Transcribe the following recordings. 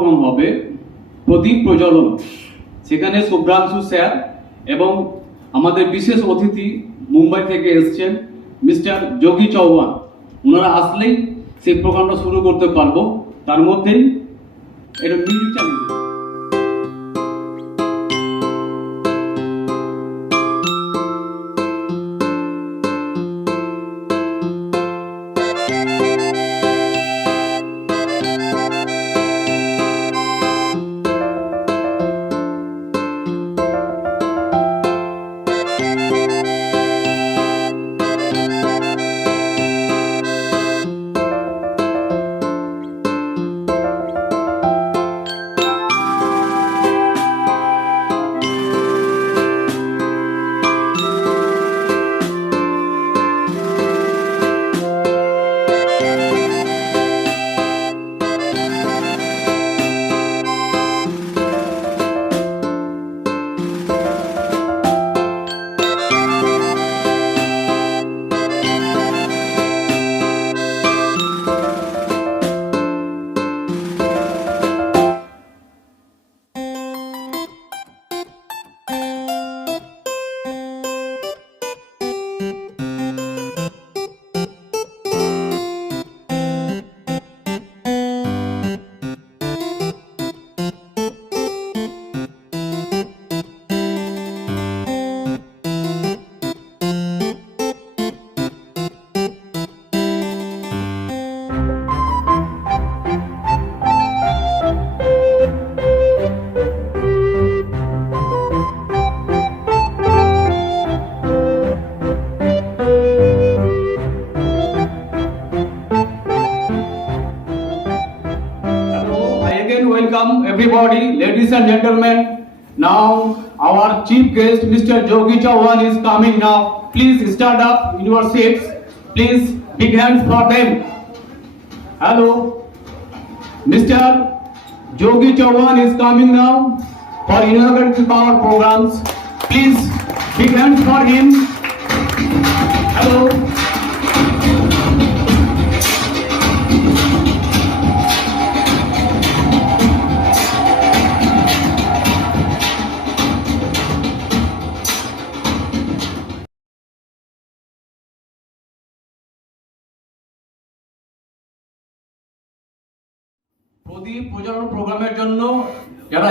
Programme হবে প্রদীপ প্রজ্বলন। সেখানে Subhrangshu sir এবং আমাদের বিশেষ অতিথি মুম্বাই থেকে এসেছেন মিস্টার যোগী চৌহান। ওনারা আসলেই সেই প্রোগ্রামটা শুরু করতে পারবো। তার মধ্যেই এটা মিউজিক চালিয়ে দেবো। Welcome everybody, ladies and gentlemen. Now our chief guest Mr. Jogi Chauhan is coming now. Please stand up in your seats. Please big hands for them. Hello, Mr. Jogi Chauhan is coming now for inaugurating our programs. Please big hands for him. Hello. প্রদীপ প্রজ্বলন প্রোগ্রামের জন্য যারা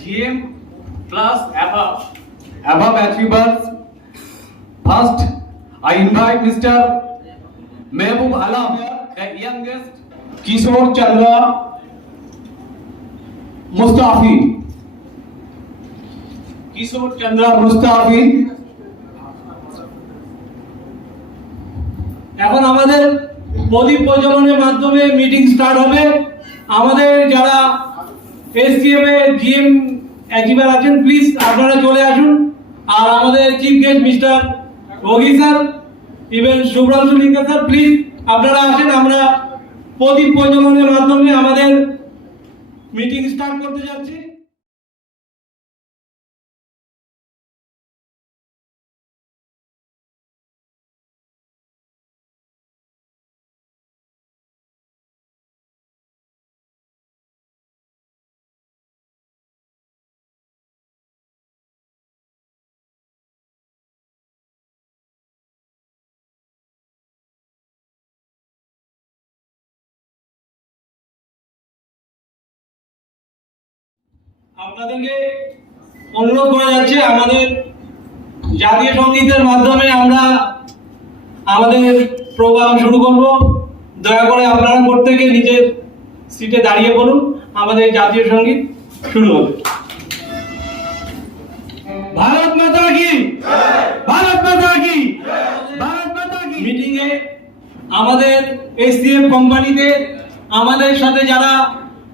GM plus above achievers, first I invite Mr. Mehboob Alam, the youngest, Kishore Chandra Mustafi. এখন আমাদের প্রদীপ প্রজ্বলনের মাধ্যমে meeting start হবে। আমাদের যারা SCM A GM achiever আছেন প্লিজ আপনারা চলে আসুন। আর আমাদের chief guest mister Yogi sir, even Subhranshu Linka sir, please আপনারা আসেন। আমরা প্রদীপ প্রজ্বলনের মাধ্যমে আমাদের মিটিং স্টার্ট করতে যাচ্ছি। আপনাদেরকে অনুরোধ করা যাচ্ছে, আমাদের জাতীয় সঙ্গীতের মাধ্যমে আমরা আমাদের প্রোগ্রাম শুরু করব। দয়া করে আপনারা প্রত্যেকে নিজের সিটে দাঁড়িয়ে পড়ুন। আমাদের জাতীয় সঙ্গীত শুরু হবে। ভারত মাতা কি, ভারত মাতা কি, ভারত মাতা কি। মিটিং এ আমাদের এসসিএফ কোম্পানিতে আমাদের সাথে যারা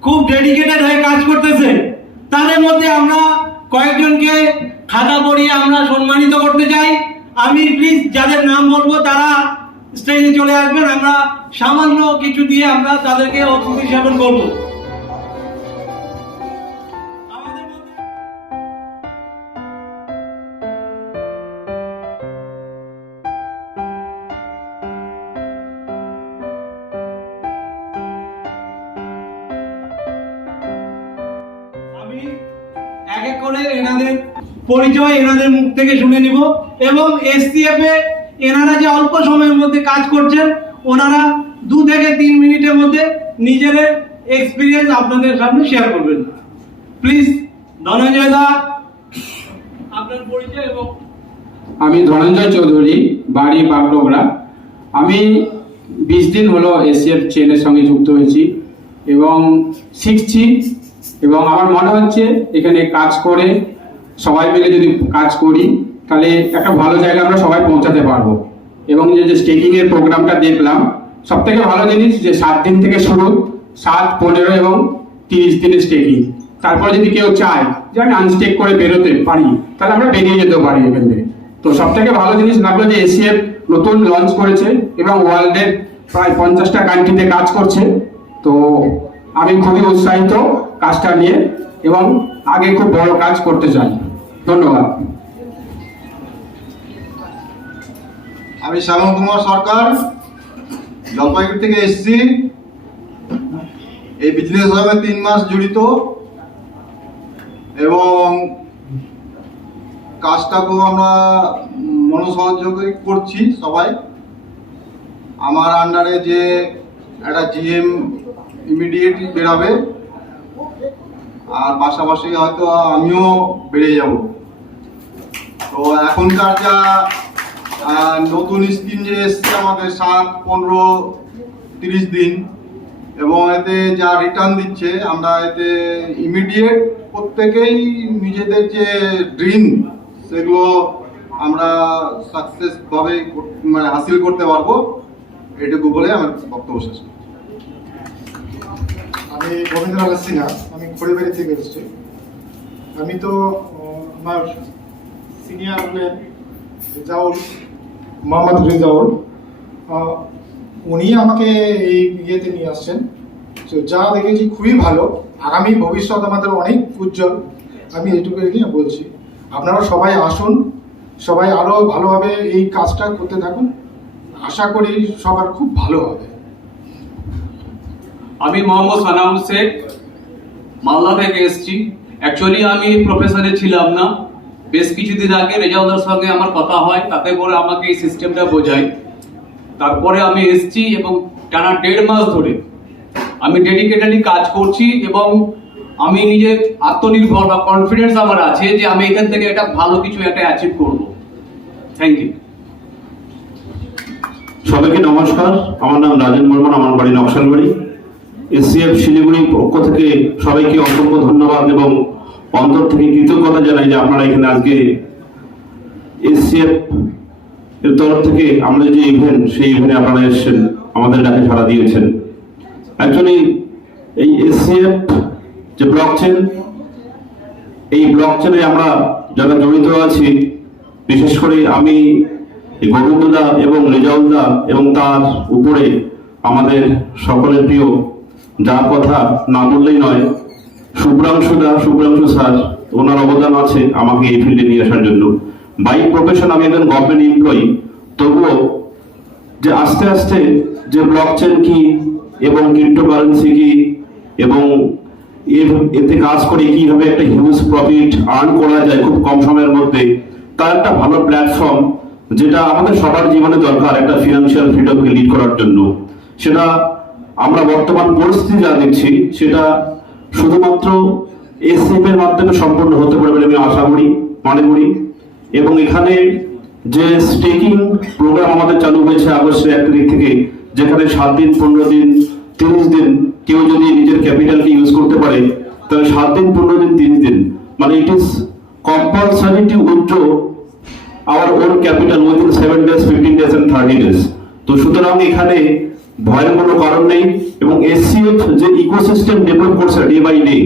খুব ডেডিকেটেড হয়ে কাজ করতেছে, তাদের মধ্যে আমরা কয়েকজনকে খাতা পড়িয়ে আমরা সম্মানিত করতে চাই। আমি প্লিজ যাদের নাম বলবো তারা স্টেজে চলে আসবেন। আমরা সামান্য কিছু দিয়ে আমরা তাদেরকে অতিথি সেবন করবো। করে এনাদের পরিচয় এনাদের মুখ থেকে শুনে নিব এবং এসসিএফ এ এনারা যে অল্প সময়ের মধ্যে কাজ করছেন ওনারা 2 থেকে 3 মিনিটের মধ্যে নিজেদের এক্সপিরিয়েন্স আপনাদের সামনে শেয়ার করবেন। প্লিজ ধনঞ্জয় দা আপনার পরিচয় এবং আমি ধনঞ্জয় চৌধুরী, বাড়ি বাগডোগরা। আমি 20 দিন হলো এসিএফ চেনের সঙ্গে যুক্ত হয়েছি এবং শিখছি এবং আমার মনে হচ্ছে এখানে কাজ করে সবাই মিলে যদি কাজ করি তাহলে একটা ভালো জায়গায় আমরা সবাই পৌঁছাতে পারবো। এবং যে স্টেকিং এর প্রোগ্রামটা দেখলাম, সব থেকে ভালো জিনিস যে 7 দিন থেকে শুরু, 7, 15 এবং 30 দিনের স্টেকিং। তারপরে যদি কেউ চায় যে আমি আনস্টেক করে বেরোতে পারি তাহলে আমরা বেরিয়ে যেতে পারি এখান থেকে। তো সব থেকে ভালো জিনিস লাগলো যে এসিএফ নতুন লঞ্চ করেছে এবং ওয়ার্ল্ডের প্রায় 50টা কান্ট্রিতে কাজ করছে। তো আমি খুবই উৎসাহিত কাজটা নিয়ে এবং আগে খুব বড় কাজ করতে চাই। ধন্যবাদ। আমি শ্যামল কুমার সরকার, জলপাইগুড়ি থেকে এসেছি। এই বিজনেস হবে 3 মাস জড়িত এবং কাজটা খুব আমরা মনোসহযোগী করছি সবাই। আমার আন্ডারে যে একটা জিএম ইমিডিয়েটলি বেরাবে আর পাশাপাশি হয়তো আমিও বেড়ে যাব। তো এখনকার যা নতুন স্কিম যে এসছে আমাদের 7, 15, 30 দিন এবং এতে যা রিটার্ন দিচ্ছে আমরা এতে ইমিডিয়েট প্রত্যেকেই নিজেদের যে ড্রিম সেগুলো আমরা সাকসেস ভাবে মানে হাসিল করতে পারবো, এটুকু বলে আমার বক্তব্য শেষ করছি। আমি রবীন্দ্রনাথ সিনহা, আমি খড়িবাড়ি থেকে এসেছি। আমি তো আমার সিনিয়র হলেন রেজাউল, মোহাম্মদ রেজাউল, উনি আমাকে এই ইয়েতে নিয়ে আসছেন। তো যা দেখেছি খুবই ভালো, আগামী ভবিষ্যৎ আমাদের অনেক উজ্জ্বল। আমি এইটুকু বলছি, আপনারা সবাই আসুন, সবাই আরও ভালোভাবে এই কাজটা করতে থাকুন। আশা করি সবার খুব ভালো হবে। আমি মোহাম্মদ সানাউল শেখ, মালদা থেকে এসেছি। অ্যাকচুয়ালি আমি প্রফেসরে ছিলাম না, বেশ কিছুদিন আগে রেজাউলের সঙ্গে আমার কথা হয়, তাতে করে আমাকে এই সিস্টেমটা বোঝায়। তারপরে আমি এসেছি এবং টানা 1.5 মাস ধরে আমি ডেডিকেটেডলি কাজ করছি এবং আমি নিজে আত্মনির্ভর বা কনফিডেন্স আমার আছে যে আমি এখান থেকে একটা ভালো কিছু একটা অ্যাচিভ করব। Thank you. সবাইকে নমস্কার, আমার নাম রাজেন বর্মন, আমার বাড়ি নকশালবাড়ি। এসসিএফ শিলিগুড়ির পক্ষ থেকে সবাইকে অসংখ্য ধন্যবাদ এবং অন্তর থেকে কৃতজ্ঞতা জানাই যে আপনারা এখানে আজকে এসসিএফ এর তরফ থেকে আমাদের যে ইভেন্ট, সেই ইভেন্টে আপনারা এসেছেন, আমাদের ডাকে সাড়া দিয়েছেন। অ্যাকচুয়ালি এই এসসিএফ যে ব্লকচেন, এই ব্লকচেনে আমরা যারা জড়িত আছি, বিশেষ করে আমি গোবিন্দদা এবং রেজাউলদা এবং তার উপরে আমাদের সকলের প্রিয়, যার কথা না বললেই নয়, শুভ্রাংশু স্যার, ওনার অবদান আছে আমাকে এই ফিল্ডে নিয়ে আসার জন্য। বাই প্রফেশন আমি একজন গভর্নমেন্ট এমপ্লয়ি, তবুও যে আস্তে আস্তে যে ব্লকচেন কি এবং ক্রিপ্টোকারেন্সি কি এবং এতে কাজ করে কিভাবে একটা হিউজ প্রফিট আর্ন করা যায় খুব কম সময়ের মধ্যে, তার একটা ভালো প্ল্যাটফর্ম যেটা আমাদের সবার জীবনে দরকার একটা ফিনান্সিয়াল ফ্রিডমকে লিড করার জন্য। সেটা আমরা বর্তমান পরিস্থিতি যা দেখছি সেটা শুধুমাত্র এসএফ এর মাধ্যমে সম্পন্ন হতে পারে বলে আমি আশা করি, মনে করি। এবং এখানে যে স্টেকিং প্রোগ্রাম আমাদের চালু হয়েছে আগস্টের 1 তারিখ থেকে, যেখানে 7 দিন, 15 দিন, 30 দিন কেউ যদি নিজের ক্যাপিটালকে ইউজ করতে পারে তাহলে 7 দিন, 15 দিন, 30 দিন, মানে it is compulsory two withdraw our own capital within 7 days, 15 days and 30 days. তো সুতরাং এখানে ভয়ের কোনো কারণ নেই এবং এসসিএফ যে ইকোসিস্টেম ডেভেলপ করছে ডে বাই ডে,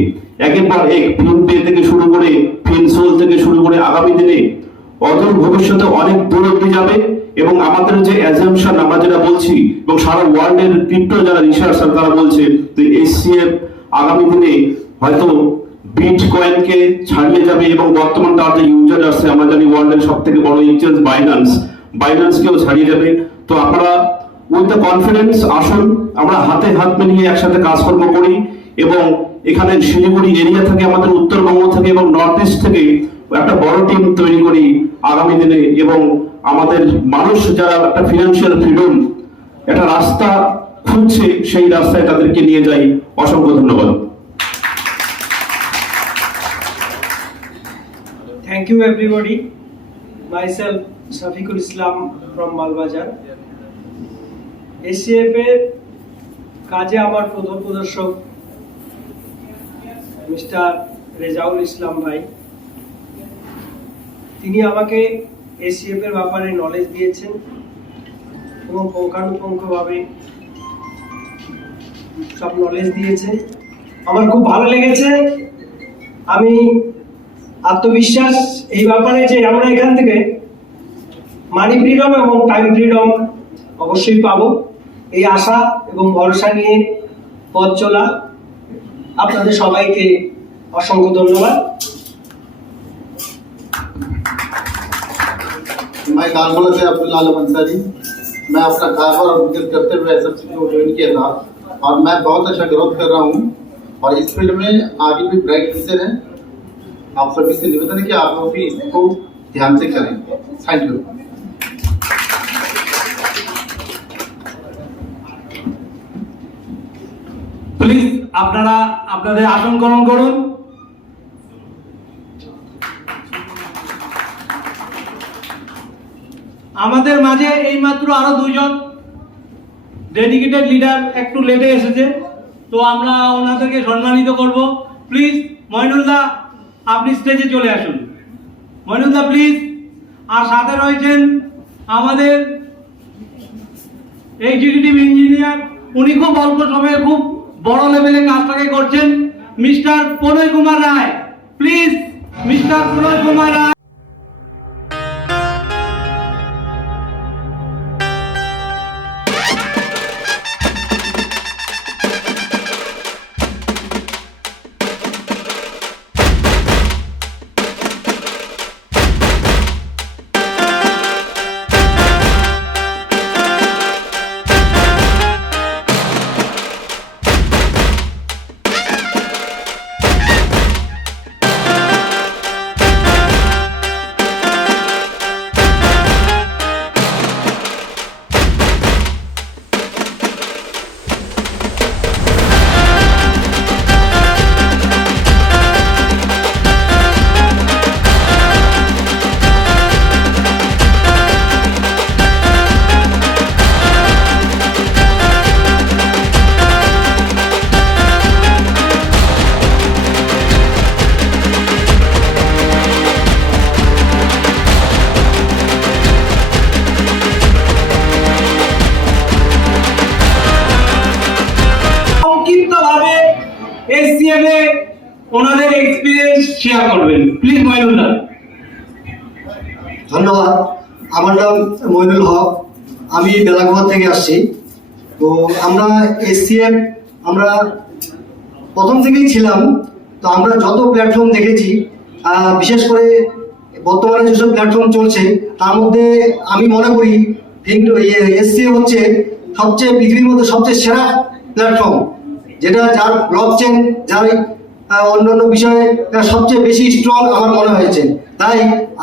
একের পর এক ফিনপে থেকে শুরু করে ফিনসোল থেকে শুরু করে আগামী দিনে অদূর ভবিষ্যতে অনেক দূর অব্দি যাবে। এবং আমাদের যে অ্যাজাম্পশন আমরা যেটা বলছি এবং সারা ওয়ার্ল্ডের ক্রিপ্টো যারা রিসার্চার তারা বলছে যে এসসিএফ আগামী দিনে হয়তো বিটকয়েনকে ছাড়িয়ে যাবে এবং বর্তমান তার যে ইউজার আছে আমরা জানি ওয়ার্ল্ডের সব থেকে বড় এক্সচেঞ্জ বাইন্যান্সকেও ছাড়িয়ে যাবে। তো আপনারা উইথ দ্য কনফিডেন্স আসুন, আমরা হাতে হাত মিলিয়ে একসাথে কাজকর্ম করি এবং এখানে শিলিগুড়ি এরিয়া থেকে, আমাদের উত্তরবঙ্গ থেকে এবং নর্থ ইস্ট থেকে একটা বড় টিম তৈরি করি আগামী দিনে, এবং আমাদের মানুষ যারা একটা ফিনান্সিয়াল ফ্রিডম একটা রাস্তা খুঁজছে সেই রাস্তায় তাদেরকে নিয়ে যাই। অসংখ্য ধন্যবাদ। Thank you everybody. Myself Shafiqul Islam from Malbajar. SCF এর কাজে আমার প্রথম প্রদর্শক মিস্টার রেজাউল ইসলাম ভাই, তিনি আমাকে SCF এর ব্যাপারে নলেজ দিয়েছেন এবং পুঙ্খানুপুঙ্খভাবে সব নলেজ দিয়েছেন। আমার খুব ভালো লেগেছে। আমি আত্মবিশ্বাস এই ব্যাপারে যে আমরা এখান থেকে মানি ফ্রিডম এবং টাইম ফ্রিডম অবশ্যই পাবো, এই আশা এবং ভরসা নিয়ে পথ চলা। আপনাদের সবাইকে অসংখ্য ধন্যবাদ। मैं गालगोला से अब्दुल आलम अंसारी। मैं अपना कारोबार और बिजनेस करते हुए एसएफसी को ज्वाइन किया था और मैं बहुत अच्छा ग्रोथ कर रहा हूँ और इस फील्ड में आगे भी ब्राइट फ्यूचर है। आप सभी से निवेदन है कि आप लोग भी इसको ध्यान से करें। Thank you. প্লিজ আপনারা আপনাদের আসন গ্রহণ করুন। আমাদের মাঝে এইমাত্র আরো দুইজন ডেডিকেটেড লিডার একটু লেটে এসেছে, তো আমরা ওনাদেরকে সম্মানিত করব। প্লিজ মইনুল্লাহ, আপনি স্টেজে চলে আসুন। মইনুল্লাহ প্লিজ। আর সাথে রয়েছেন আমাদের এক্সিকিউটিভ ইঞ্জিনিয়ার, উনি খুব অল্প সময়ে খুব বড় লেভেলে কাজটাকে করছেন, mister Pranay Kumar Roy. Please mister Pranay Kumar Roy. SCF এ ওনাদের এক্সপেরিয়েন্স শেয়ার করবেন। প্লিজ মইনুল্লাহ। ধন্যবাদ। আমার নাম মইনুল হক, আমি বেলাগোয়া থেকে আসছি। তো আমরা SCF আমরা প্রথম থেকেই ছিলাম। তো আমরা যত প্ল্যাটফর্ম দেখেছি, বিশেষ করে বর্তমানে যেসব প্ল্যাটফর্ম চলছে তার মধ্যে আমি মনে করি SCF হচ্ছে সবচেয়ে পৃথিবীর মধ্যে সবচেয়ে সেরা প্ল্যাটফর্ম, যেটা যার ব্লকচেন, যার অন্যান্য বিষয়ে সবচেয়ে বেশি স্ট্রং আমার মনে হয়েছে। তাই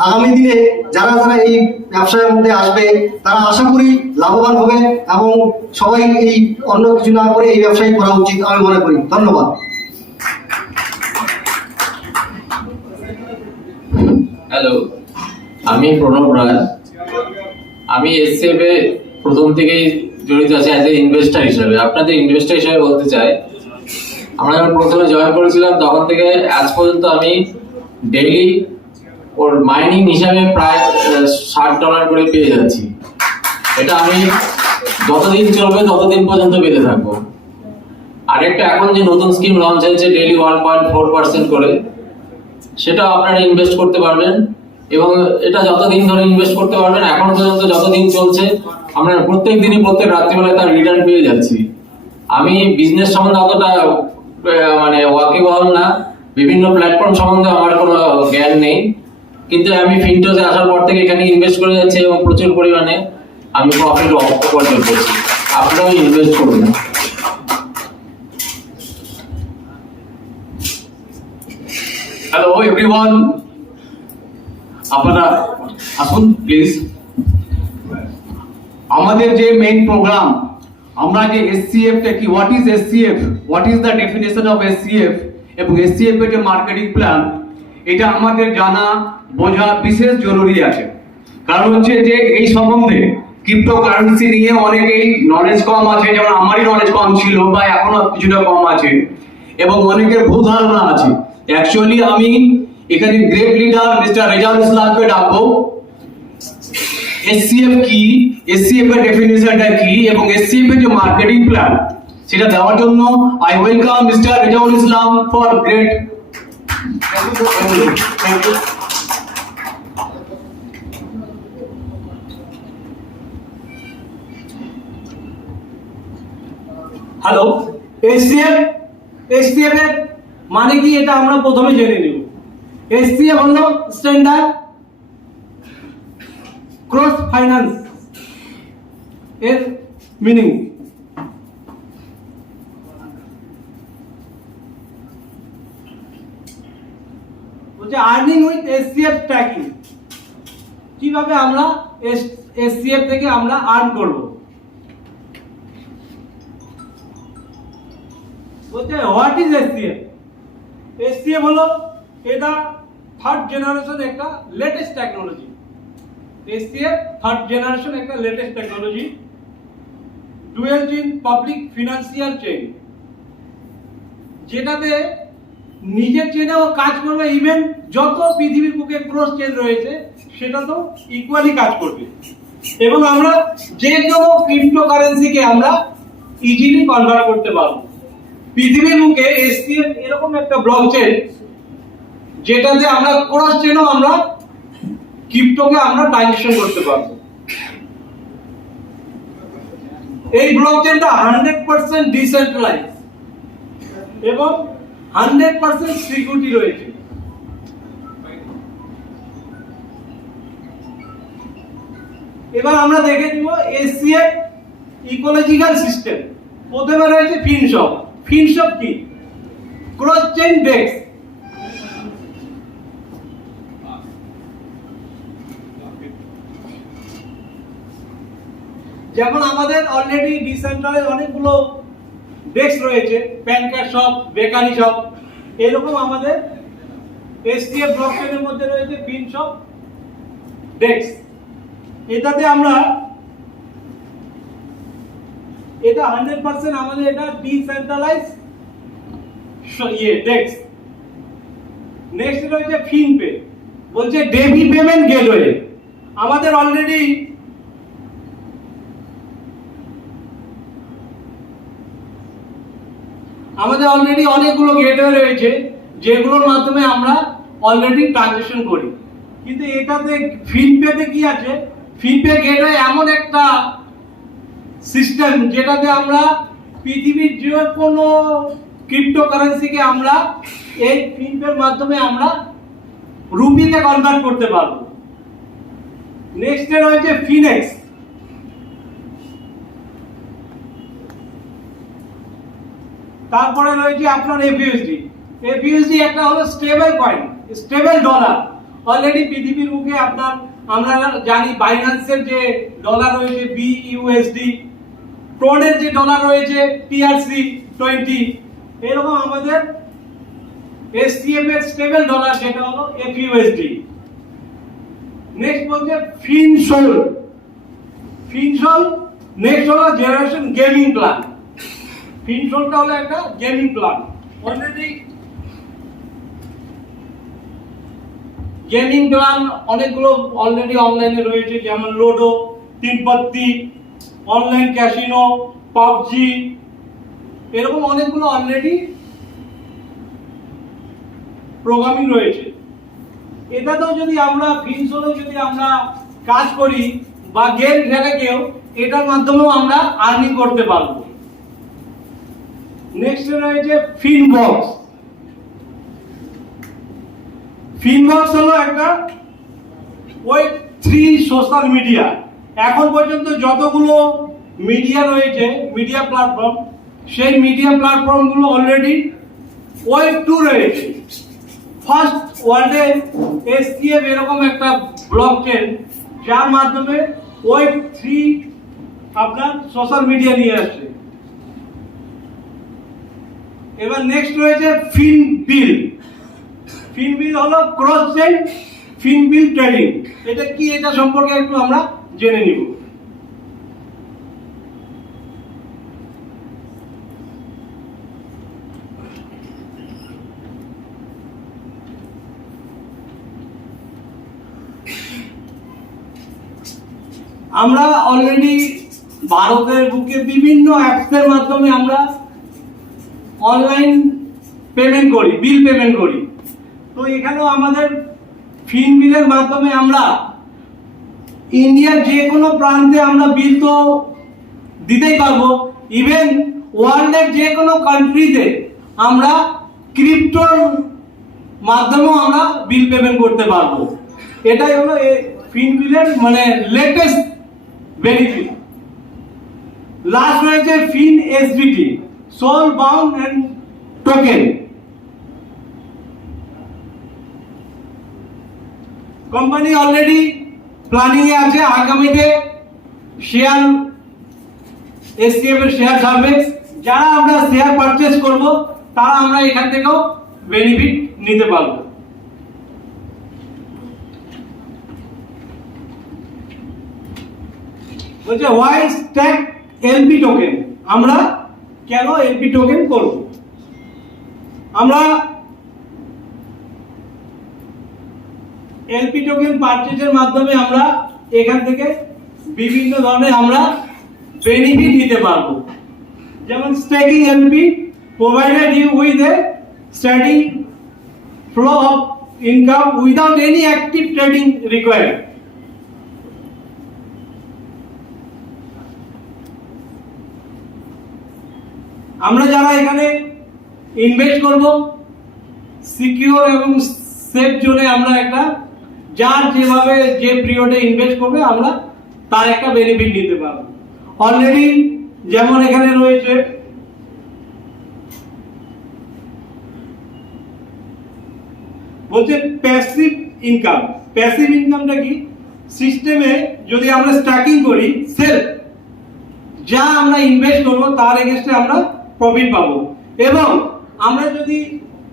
আগামী দিনে যারা যারা এই ব্যবসার মধ্যে আসবে তারা আশা করি লাভবান হবে এবং সবাই এই অন্য কিছু না করে এই ব্যবসায় করা উচিত আমি মনে করি। ধন্যবাদ। হ্যালো, আমি প্রণব রায়। আমি SCF এ প্রথম থেকেই জড়িত আছি অ্যাজ এ ইনভেস্টার হিসাবে। আপনাদের ইনভেস্টার হিসাবে বলতে চাই, আমরা যখন প্রথমে জয়েন করেছিলাম তখন থেকে আজ পর্যন্ত আমি ডেইলি ওর মাইনিং হিসাবে প্রায় $60 করে পেয়ে যাচ্ছি। এটা আমি যতদিন চলবে ততদিন পর্যন্ত পেতে থাকবো। আরেকটা এখন যে নতুন স্কিম লঞ্চ হয়েছে ডেইলি 1.4% করে, সেটা আপনারা ইনভেস্ট করতে পারবেন এবং এটা যতদিন ধরে ইনভেস্ট করতে পারবেন, এখন পর্যন্ত যতদিন চলছে আমরা প্রত্যেক দিনই প্রত্যেক রাত্রিবেলায় তার রিটার্ন পেয়ে যাচ্ছি। আমি বিজনেস সম্বন্ধে অতটা ওয়াকিবহাল না, বিভিন্ন প্ল্যাটফর্ম সম্বন্ধে আমার কোনো জ্ঞান নেই, কিন্তু আমি ফিনটোজে আসার পর থেকে এখানে ইনভেস্ট করে যাচ্ছি এবং প্রচুর পরিমাণে আমি প্রফিট উপার্জন করছি। আপনারাও ইনভেস্ট করুন। হ্যালো এভরিওয়ান, আপনারা আসুন প্লিজ। আমাদের যে মেইন প্রোগ্রাম, আমরা যে এসসিএফ টা কি, what is SCF, what is the definition of SCF এবং এসসিএফ এর যে মার্কেটিং প্ল্যান, এটা আমাদের জানা বোঝা বিশেষ জরুরি আছে। কারণ হচ্ছে যে এই সম্বন্ধে ক্রিপ্টোকারেন্সি নিয়ে অনেকেই নলেজ কম আছে, যেমন আমারই নলেজ কম ছিল বা এখনো কিছুটা কম আছে, এবং অনেকের ভুল ধারণা আছে। অ্যাকচুয়ালি আমি এখানে গ্রেট লিডার মিস্টার রেজাউল ইসলামকে ডাকবো। এসসিএফ কি, এসসিএফ এর ডেফিনিশনটা কি এবং এসসিএফ এর যে মার্কেটিং প্ল্যান সেটা দেওয়ার জন্য I welcome mister Rezaul Islam for great. Thank you. Hello, SCF এর মানে কি এটা আমরা প্রথমে জেনে নিব। এসসিএফ হলো স্ট্যান্ডার্ড ক্রস ফাইন্যান্স এর মিনিং। বলছে আর্নিং উইথ এসসিএফ ট্র্যাকিং, কিভাবে আমরা এসসিএফ থেকে আমরা আর্ন করব। বলছে হোয়াট ইজ এসসিএফ। এসসিএফ হলো এটা থার্ড জেনারেশন একটা latest technology. SCF third generation একটা latest technology, dual chain public financial chain, যেটাতে নিজের চেনেও কাজ করবে, ইভেন যত পৃথিবীর বুকে ক্রস চেইন রয়েছে সেটা তো ইকুয়ালি কাজ করবে। এবং আমরা যে কোনো ক্রিপ্টোকারেন্সিকে আমরা ইজিলি কনভার্ট করতে পারবো। পৃথিবীর বুকে এসসিএফ এরকম একটা ব্লকচেন যেটাতে আমরা ক্রস চেইনও আমরা ক্রিপ্টোকে আমরা ট্রানজাকশন করতে পারবো। এই ব্লকচেনটা 100% ডিসেন্ট্রালাইজ এবং 100% সিকিউরিটি রয়েছে। এবার আমরা দেখে নিব এসসিএফ ইকোলজিক্যাল সিস্টেম। প্রথমে রয়েছে ফিনশপ। ফিনশপ কি? Cross chain desk. যেমন আমাদের অলরেডি ডিসেন্ট্রালাইজ অনেকগুলো ডেস্ক রয়েছে, pan card shop, bakery shop, এরকম আমাদের এসসিএফ ব্লকচেইনের মধ্যে রয়েছে ফিনশপ ডেস্ক। এটাতে আমরা এটা 100% আমাদের এটা ডিসেন্ট্রালাইজ ডেস্ক। নেক্সট রয়েছে ফিনপে। বলছে ডেবিট পেমেন্ট গেটওয়ে। আমাদের অলরেডি অনেকগুলো গেটওয়ে রয়েছে যেগুলোর মাধ্যমে আমরা অলরেডি ট্রানজাকশন করি। কিন্তু এটাতে ফিনপেতে কি আছে? ফিনপে গেটওয়ে এমন একটা সিস্টেম যেটাতে আমরা পৃথিবীর যে কোনো ক্রিপ্টোকারেন্সিকে আমরা এই ফিনপের মাধ্যমে আমরা রুপিতে কনভার্ট করতে পারবো। নেক্সট রয়েছে ফিনেক্স। তারপরে রয়েছে আপনার এফইউএসডি। এফইউএসডি একটা হলো stable coin, stable dollar. Already পৃথিবীর বুকে আমরা জানি বাইন্যান্সের যে ডলার রয়েছে বিইউএসডি, ট্রনের যে ডলার রয়েছে TRC20, এরকম আমাদের এসসিএফ এর স্টেবল ডলার যেটা হলো এফইউএসডি। নেক্সট বলছে ফিনসোল। ফিনসোল নেক্সট হলো জেনারেশন গেমিং প্ল্যান। ফিনসোলটা হলো একটা gaming plan. Already gaming plan অনেকগুলো অলরেডি অনলাইনে রয়েছে, যেমন লুডো, তিনপত্তি, অনলাইন ক্যাসিনো, পাবজি, এরকম অনেকগুলো অলরেডি প্রোগ্রামিং রয়েছে। এটাতেও যদি আমরা ফিনসোলেও যদি আমরা কাজ করি বা গেম খেলে কেউ, এটার মাধ্যমেও আমরা আর্নিং করতে পারবো। নেক্সট রয়েছে ফিনবক্স। ফিনবক্স হলো একটা Web3 সোশ্যাল মিডিয়া। এখন পর্যন্ত যতগুলো মিডিয়া রয়েছে, মিডিয়া প্ল্যাটফর্ম, সেই মিডিয়া প্ল্যাটফর্মগুলো অলরেডি Web2 রয়েছে। ফার্স্ট ওয়ার্ল্ডে এসটিএফ এরকম একটা ব্লক চেন যার মাধ্যমে ওয়েব 3 আপনার সোশ্যাল মিডিয়া নিয়ে আসছে। এবার নেক্সট রয়েছে ফিনবিল। ফিনবিল হলো ক্রস চেইন ফিনবিল ট্রেডিং। এটা কি, এটা সম্পর্কে একটু আমরা জেনে নিব। আমরা অলরেডি ভারতের বুকে বিভিন্ন অ্যাপসের মাধ্যমে আমরা অনলাইন পেমেন্ট করি, বিল পেমেন্ট করি। তো এখানেও আমাদের ফিনবিলের মাধ্যমে আমরা ইন্ডিয়ার যে কোনো প্রান্তে আমরা বিল তো দিতেই পারবো, ইভেন ওয়ার্ল্ডের যে কোনো কান্ট্রিতে আমরা ক্রিপ্টোর মাধ্যমেও আমরা বিল পেমেন্ট করতে পারবো। এটাই হলো ফিনবিলের মানে লেটেস্ট বেনিফিট। লাস্ট রয়েছে fin SBT, soul bound and token. Company already planning এ আছে আগামীতে শেয়ার এসটিএফ এর শেয়ার ছাড়বে। যারা আমরা শেয়ার পারচেজ করব তারা আমরা এখান থেকেও বেনিফিট নিতে পারবো। বলছে ওয়াই স্ট্যাক এলপি টোকেন, আমরা কেন এলপি টোকেন করব? আমরা এলপি টোকেন পারচেজের মাধ্যমে আমরা এখান থেকে বিভিন্ন ধরনের আমরা বেনিফিট নিতে পারবো। যেমন staking LP provided you with a steady flow of income without any active trading required. আমরা যারা এখানে ইনভেস্ট করব সিকিউর এবং সেফ জোনে আমরা একটা যার যেভাবে যে পিরিয়ডে ইনভেস্ট করবে আমরা তার একটা বেনিফিট নিতে পারবো। অলরেডি যেমন এখানে রয়েছে বলছে প্যাসিভ ইনকাম। প্যাসিভ ইনকামটা কি? সিস্টেমে যদি আমরা স্ট্যাকিং করি সেলফ যা আমরা ইনভেস্ট করবো তার এগেইনস্টে আমরা প্রফিট পাবো। এবং আমরা যদি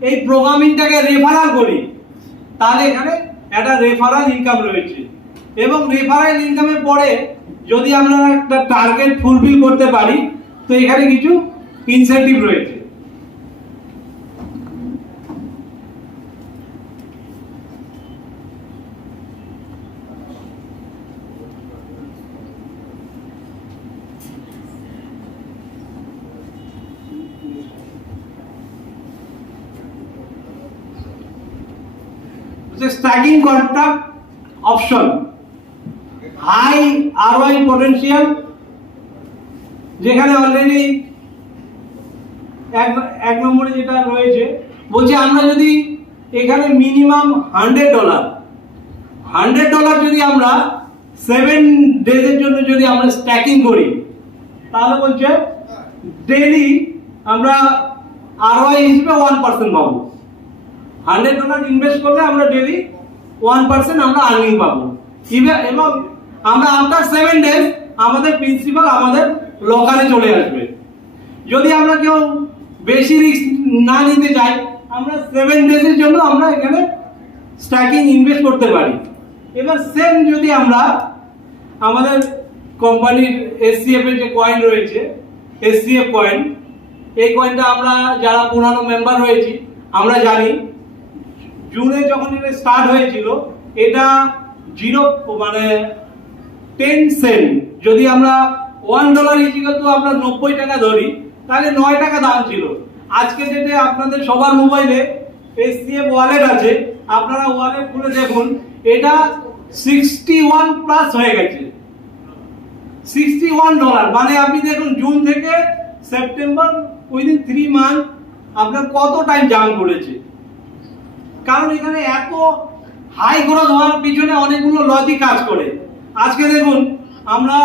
এই প্রোগ্রামিংটাকে রেফারাল করি তাহলে এখানে একটা রেফারাল ইনকাম রয়েছে। এবং রেফারাল ইনকামের পরে যদি আমরা একটা টার্গেট ফুলফিল করতে পারি তো এখানে কিছু ইনসেন্টিভ রয়েছে। Staking contract option, high ROI potential, যেখানে অলরেডি এক নম্বরে যেটা রয়েছে বলছে আমরা যদি এখানে মিনিমাম $100 যদি আমরা 7 ডেজের জন্য যদি আমরা স্ট্যাকিং করি তাহলে বলছে ডেইলি আমরা আরওআই হিসেবে 1% পাবো। $100 ইনভেস্ট করলে আমরা ডেইলি 1% আমরা আর্নিং পাবো। এবং আমরা আফটার 7 ডেজ আমাদের প্রিন্সিপাল আমাদের লকারে চলে আসবে। যদি আমরা কেউ বেশি রিস্ক না নিতে চাই আমরা 7 ডেজের জন্য আমরা এখানে স্ট্যাকিং ইনভেস্ট করতে পারি। এবার সেম যদি আমরা আমাদের কোম্পানির এসসিএফ এর যে কয়েন রয়েছে এসসিএফ কয়েন, এই কয়েনটা আমরা যারা পুরানো মেম্বার রয়েছি আমরা জানি জুনে যখন এটা স্টার্ট হয়েছিল এটা 10 সেন্ট, যদি আমরা $1 ইকুয়াল টু আমরা 90 টাকা ধরি তাহলে 9 টাকা দাম ছিল। আজকে ডেটে আপনাদের সবার মোবাইলে এসসিএফ ওয়ালেট আছে, আপনারা ওয়ালেট খুলে দেখুন এটা 61 প্লাস হয়ে গেছে। $61 মানে আপনি দেখুন জুন থেকে সেপ্টেম্বর উইদিন 3 মান্থ আপনার কত টাইম জাম্প করেছে। কারণ এখানে এত হাই গ্রোথ হওয়ার পিছনে অনেকগুলো লজিক কাজ করে। আজকে দেখুন আমরা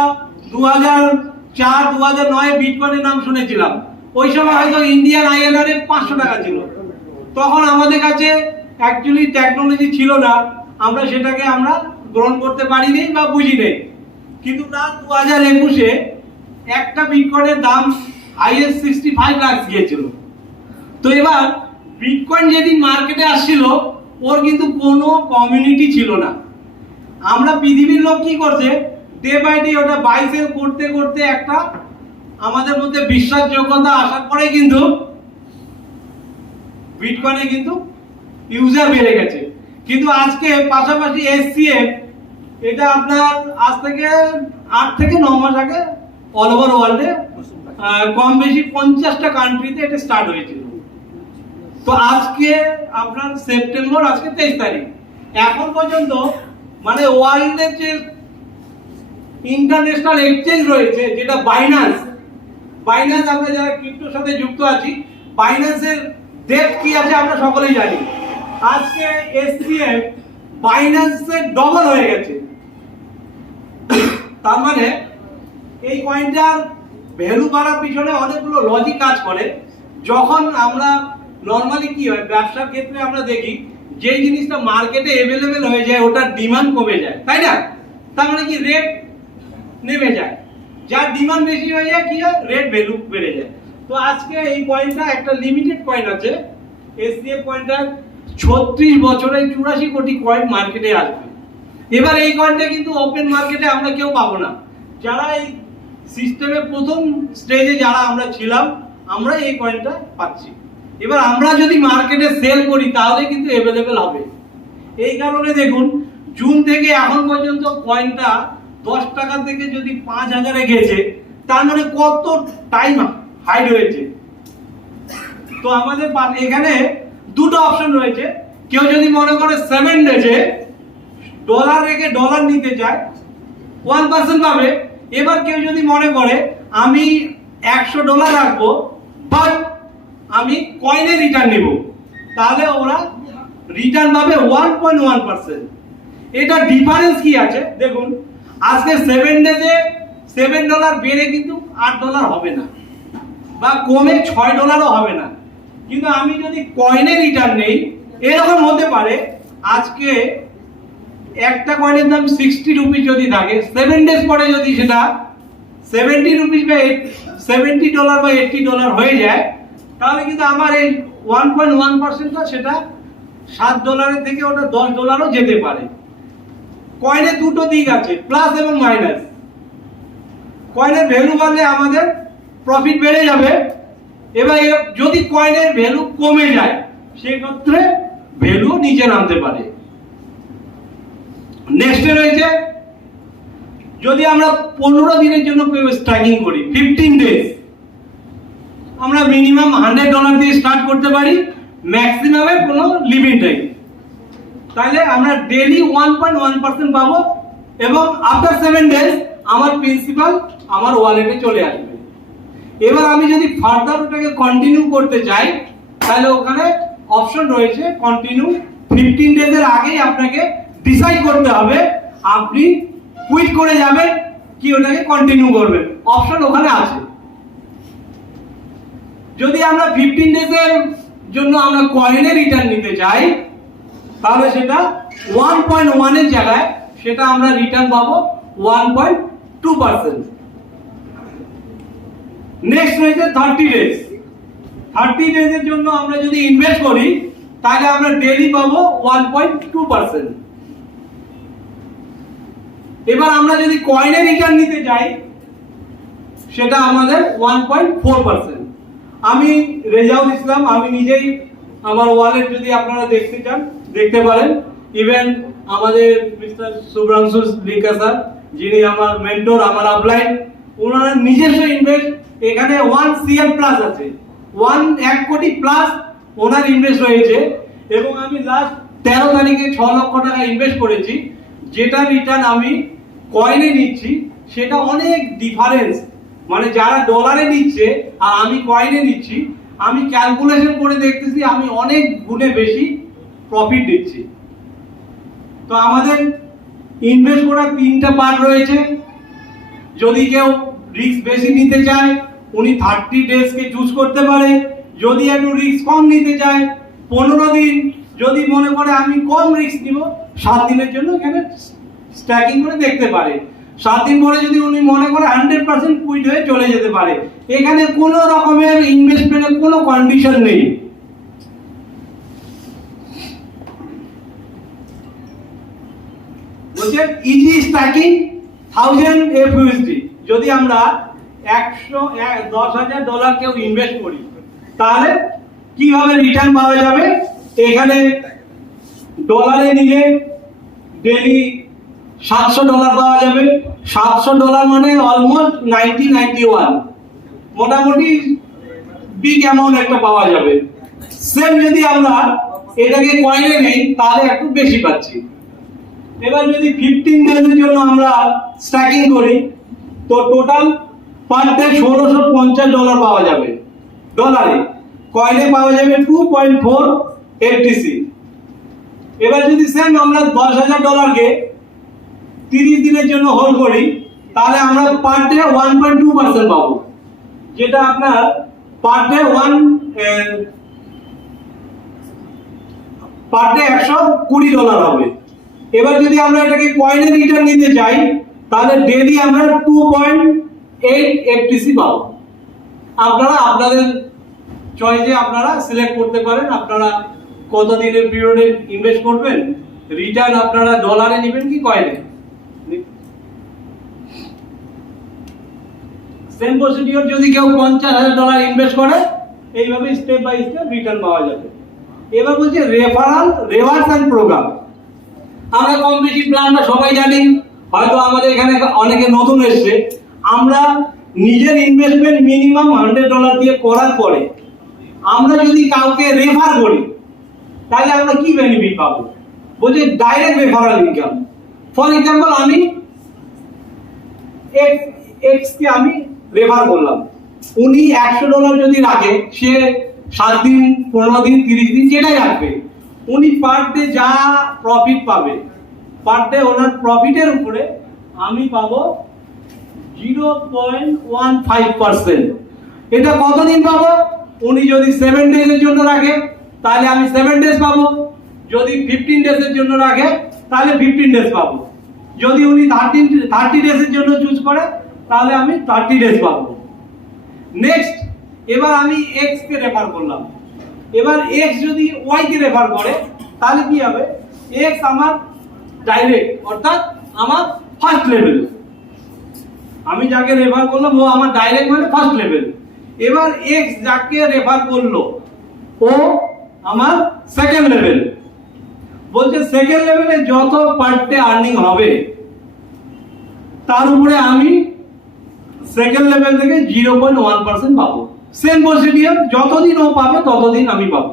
2004-2009 বিটকয়েনের নাম শুনেছিলাম, ওই সময় হয়তো ইন্ডিয়ান আইএনআর 500 টাকা ছিল। তখন আমাদের কাছে অ্যাকচুয়ালি টেকনোলজি ছিল না, আমরা সেটাকে আমরা গ্রহণ করতে পারিনি বা বুঝি নেই। কিন্তু না 2021-এ একটা বিটকয়েনের দাম হাইয়েস্ট 65 লাখ গিয়েছিল। তো এবার বিটকয়েন যেদিন মার্কেটে আসছিল ওর কিন্তু কোনো কমিউনিটি ছিল না। আমরা পৃথিবীর লোক কি করছে, ডে বাই ডে ওটা বাই সেল করতে করতে একটা আমাদের মধ্যে বিশ্বাসযোগ্যতা আসার পরে কিন্তু বিটকয়েনে কিন্তু ইউজার বেড়ে গেছে। কিন্তু আজকে পাশাপাশি এসসিএফ এটা আপনার আজ থেকে 8 থেকে 9 মাস আগে অল ওভার ওয়ার্ল্ডে কম বেশি 50টা কান্ট্রিতে এটা স্টার্ট হয়েছিল। তো আজকে আপনার সেপ্টেম্বর, আজকে 23 তারিখ, এখন পর্যন্ত মানে ওয়ার্ল্ডের যে ইন্টারন্যাশনাল এক্সচেঞ্জ রয়েছে যেটা বাইন্যান্স, আমরা যারা ক্রিপ্টোর সাথে যুক্ত আছি, বাইন্যান্সের ডেপথ কি আছে আমরা সকলেই জানি। আজকে এসসিএফ বাইন্যান্সের ডবল হয়ে গেছে। তার মানে এই কয়েনটার ভ্যালু বাড়ার পিছনে অনেকগুলো লজিক কাজ করে। যখন আমরা নর্মালি কি হয় ব্যবসার ক্ষেত্রে আমরা দেখি যে জিনিসটা মার্কেটে অ্যাভেলেবেল হয়ে যায় ওটার ডিমান্ড কমে যায়, তাই না? তার মানে কি রেট নেমে যায়, যার ডিমান্ড বেশি হয়ে যায় কি হয় রেট ভ্যালু বেড়ে যায়। তো আজকে এই কয়েনটা একটা লিমিটেড কয়েন আছে, এসসিএফ কয়েনটা 36 বছরে 84 কোটি কয়েন মার্কেটে আসবে। এবার এই কয়েনটা কিন্তু ওপেন মার্কেটে আমরা কেউ পাবো না। যারা এই সিস্টেমে প্রথম স্টেজে যারা আমরা ছিলাম, আমরা এই কয়েনটা পাচ্ছি। এবার আমরা যদি মার্কেটে সেল করি তাহলে কিন্তু অ্যাভেলেবেল হবে। এই কারণে দেখুন জুন থেকে এখন পর্যন্ত কয়েনটা 10 টাকা থেকে যদি 5000-এ গেছে, তার মানে কত টাইম হাইড হয়েছে। তো আমাদের এখানে দুটো অপশন রয়েছে। কেউ যদি মনে করে 7 ডেজে ডলার রেখে ডলার নিতে চায় 1% পাবে। এবার কেউ যদি মনে করে আমি $100 রাখবো বাট আমি কয়েনে রিটার্ন নেব, তাহলে ওরা রিটার্ন পাবে 1.1%। এটা ডিফারেন্স কি আছে দেখুন, আজকে 7 ডেজে $7 বেড়ে কিন্তু $8 হবে না, বা কমে $6ও হবে না। কিন্তু আমি যদি কয়েনে রিটার্ন নেই এরকম হতে পারে আজকে একটা কয়েনের দাম 60 রুপি যদি থাকে, 7 ডেজ পরে যদি সেটা 70 রুপি বা $70 বা $80 হয়ে যায়, তাহলে কিন্তু আমার এই 1.1%টা সেটা $7 থেকে ওটা $10ও যেতে পারে। কয়েনের দুটো দিক আছে, প্লাস এবং মাইনাস। কয়েনের ভ্যালু বাড়লে আমাদের প্রফিট বেড়ে যাবে। এবার যদি কয়েনের ভ্যালু কমে যায় সেক্ষেত্রে ভ্যালু নিচে নামতে পারে। নেক্সটে রয়েছে যদি আমরা 15 দিনের জন্য স্ট্রাইকিং করি, 15 ডেজ, আমরা মিনিমাম $100 দিয়ে স্টার্ট করতে পারি, ম্যাক্সিমামের কোনো লিমিট নেই। তাহলে আমরা ডেইলি 1.1% পাবো এবং আফটার 7 ডেজ আমার প্রিন্সিপাল আমার ওয়ালেটে চলে আসবে। এবার আমি যদি ফার্দার ওটাকে কন্টিনিউ করতে চাই তাহলে ওখানে অপশন রয়েছে কন্টিনিউ। 15 ডেজের আগেই আপনাকে ডিসাইড করতে হবে আপনি কুইট করে যাবেন কি ওটাকে কন্টিনিউ করবেন, অপশন ওখানে আছে। যদি আমরা 15 ডেজের জন্য আমরা কয়েনে রিটার্ন নিতে চাই তাহলে সেটা 1.1 এর জায়গায় সেটা আমরা রিটার্ন পাবো 1.2%। নেক্সট রয়েছে 30 ডেজ। 30 ডেজের জন্য আমরা যদি ইনভেস্ট করি তাহলে আমরা ডেইলি পাবো 1.2%। এবার আমরা যদি কয়েনে রিটার্ন নিতে চাই সেটা আমাদের 1.4%। আমি রেজাউল ইসলাম, আমি নিজেই আমার ওয়ালেট যদি আপনারা দেখতে চান দেখতে পারেন। ইভেন আমাদের মিস্টার শুভ্রাংশু লিকা স্যার যিনি আমার মেন্টর, আমার আপলাইন, ওনারা নিজস্ব ইনভেস্ট এখানে 1 CM প্লাস আছে, 1 কোটি প্লাস ওনার ইনভেস্ট রয়েছে। এবং আমি লাস্ট 13 তারিখে 6 লক্ষ টাকা ইনভেস্ট করেছি, যেটা রিটার্ন আমি কয়েনে নিচ্ছি সেটা অনেক ডিফারেন্স। মানে যারা ডলারে নিচ্ছে আর আমি কয়েনে নিচ্ছি, আমি ক্যালকুলেশন করে দেখতেছি আমি অনেক গুণে বেশি প্রফিট দিচ্ছি। তো আমাদের ইনভেস্ট করার 3টা পার্ট রয়েছে। যদি কেউ রিস্ক বেশি নিতে চায় উনি 30 ডেজকে চুজ করতে পারে। যদি একটু রিস্ক কম নিতে চায় 15 দিন যদি মনে করে আমি কম রিস্ক নিব 7 দিনের জন্য এখানে স্ট্যাকিং করে দেখতে পারে। 7 দিন পরে যদি উনি মনে করে 100% কুইট হয়ে চলে যেতে পারে। এখানে কোনো রকমের ইনভেস্টমেন্টের কোনো কন্ডিশন নেই। বলছে ইজি স্ট্যাকিং 1000 FUSD। যদি আমরা 10,000 ডলার কেউ ইনভেস্ট করি তাহলে কিভাবে রিটার্ন পাওয়া যাবে? এখানে ডলারে নিলে ডেলি $700 পাওয়া যাবে। $700 মানে অলমোস্ট 91 মোটামুটি বিগ অ্যামাউন্ট একটা পাওয়া যাবে। সেম যদি আমরা এটাকে কয়েনে নেই তাহলে একটু বেশি পাচ্ছি। এবার যদি 15 ডেজের জন্য আমরা স্ট্যাকিং করি তো টোটাল পার ডে $1650 পাওয়া যাবে ডলারে। কয়েনে পাওয়া যাবে 2.4 FTC। এবার যদি সেম আমরা $10,000 30 দিনের জন্য হোল্ড করি তাহলে আমরা পার ডে 1.2% পাবো, যেটা আপনার পার ডে $120 হবে। এবার যদি আমরা এটাকে কয়েনে রিটার্ন নিতে চাই তাহলে ডেইলি আমরা 2.8 FTC পাবো। আপনারা আপনাদের চয়েসে আপনারা সিলেক্ট করতে পারেন আপনারা কত দিনের পিরিয়ডে ইনভেস্ট করবেন, রিটার্ন আপনারা ডলারে নেবেন কি কয়েনে। সেম প্রসিডিওর যদি কেউ $50,000 ইনভেস্ট করে এইভাবে স্টেপ বাই স্টেপ রিটার্ন পাওয়া যাবে। এবার বলছে রেফারাল রিওয়ার্ডস এন্ড প্রোগ্রাম। আমরা কম বেশি প্ল্যানটা সবাই জানি, হয়তো আমাদের এখানে অনেকে নতুন এসছে। আমরা নিজের ইনভেস্টমেন্ট মিনিমাম $100 দিয়ে করার পরে আমরা যদি কাউকে রেফার করি তাহলে আমরা কি বেনিফিট পাবো? বলছে direct referral income. For example আমি এক্স কে আমি রেফার করলাম, উনি $100 যদি রাখে, সে 7 দিন 15 দিন 30 দিন যেটাই রাখবে, উনি পার ডে যা প্রফিট পাবে পার ডে ওনার প্রফিটের উপরে আমি পাবো 0.15%। এটা কতদিন পাবো? উনি যদি 7 ডেজের জন্য রাখে তাহলে আমি 7 ডেজ পাবো, যদি 15 ডেজের জন্য রাখে তাহলে 15 ডেজ পাবো, যদি উনি 30 ডেজের জন্য চুজ করে তাহলে আমি 30 ডেজ পাবো। নেক্সট, এবার আমি এক্স কে রেফার করলাম। এবার এক্স যদি ওয়াই কে রেফার করে তাহলে কি হবে? এক্স আমার ডাইরেক্ট অর্থাৎ আমার ফার্স্ট লেভেল, আমি যাকে রেফার করলাম ও আমার ডাইরেক্ট মানে ফার্স্ট লেভেল। এবার এক্স যাকে রেফার করলো ও আমার সেকেন্ড লেভেল। বলছে সেকেন্ড লেভেলে যত পার ডে আর্নিং হবে তার উপরে আমি সেকেন্ড লেভেল থেকে 0.1% পাবো। সেম প্রসিডিওর, যতদিন ও পাবে ততদিন আমি পাবো।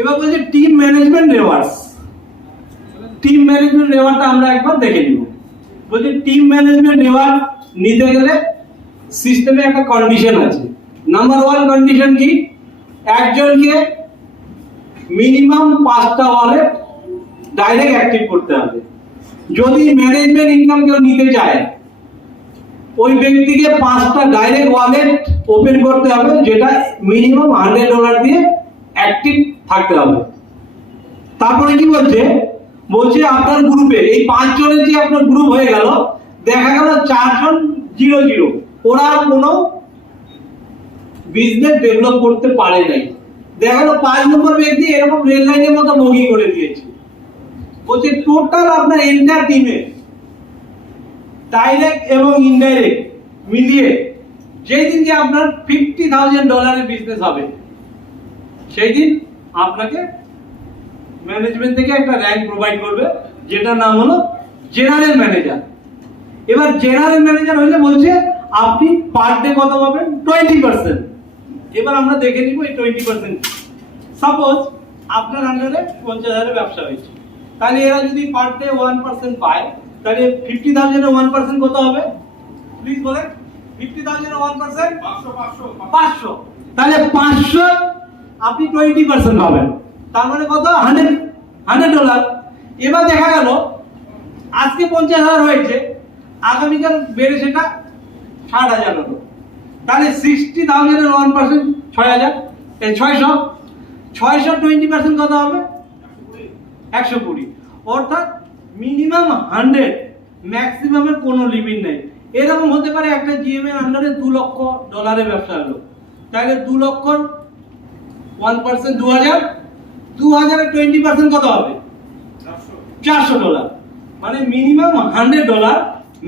এবার বলছে team management rewards. Team management রিওয়ার্ডটা আমরা একবার দেখে নিব। বলছে টিম ম্যানেজমেন্ট রিওয়ার্ড নিতে গেলে সিস্টেমে একটা কন্ডিশন আছে। নাম্বার 1 কন্ডিশন কি? একজনকে মিনিমাম 5টা ওয়ালেট ডাইরেক্ট অ্যাক্টিভ করতে হবে। যদি ম্যানেজমেন্ট ইনকাম কেউ নিতে চায় ওই ব্যক্তিকে 5টা ডাইরেক্ট ওয়ালেট ওপেন করতে হবে, যেটা মিনিমাম $100 দিয়ে অ্যাক্টিভ থাকতে হবে। তারপরে কি বলছে? বলছে আপনার গ্রুপে এই 5 জনের যে আপনার গ্রুপ হয়ে গেল, দেখা গেল 4 জন 0 ওরা কোনো বিজনেস ডেভেলপ করতে পারে নাই। দেখা গেল 5 নম্বর ব্যক্তি এরকম রেল লাইনের মতো বগি করে দিয়েছে। বলছে টোটাল আপনার এন্টার টিমে ডাইরেক্ট এবং ইনডাইরেক্ট মিলিয়ে যেই দিন যে আপনার $50,000 বিজনেস হবে সেই দিন আপনাকে ম্যানেজমেন্ট থেকে একটা র্যাঙ্ক প্রোভাইড করবে, যেটার নাম হলো জেনারেল ম্যানেজার। এবার জেনারেল ম্যানেজার হলে বলছে আপনি পার ডে কত পাবেন? 20%। এবার আমরা দেখে নিব এই 20%। সাপোজ আপনার আন্ডারে 50,000 ব্যবসা হয়েছে, তাহলে এরা যদি পার ডে 1% পায় তাহলে 50,000 এর 1% কত হবে? প্লিজ বলেন। 50,000 এর 1% 500। তাহলে 500 আপনি 20% পাবেন, তার মানে কত? $100। এবার দেখা গেল আজকে 50,000 হয়েছে, আগামীকাল বেড়ে সেটা 60,000 হলো, তাহলে 60,000 এর 1% 6000 এই 600 20% কত হবে 120, অর্থাৎ মিনিমাম 100, ম্যাক্সিমামের কোনো লিমিট নেই। এরকম হতে পারে একটা জিএম এর আন্ডারে $2 লক্ষ ব্যবসা হলো, তাহলে 2 লক্ষর 1% 2000, 2000 এর 20% কত হবে $400, মানে মিনিমাম $100,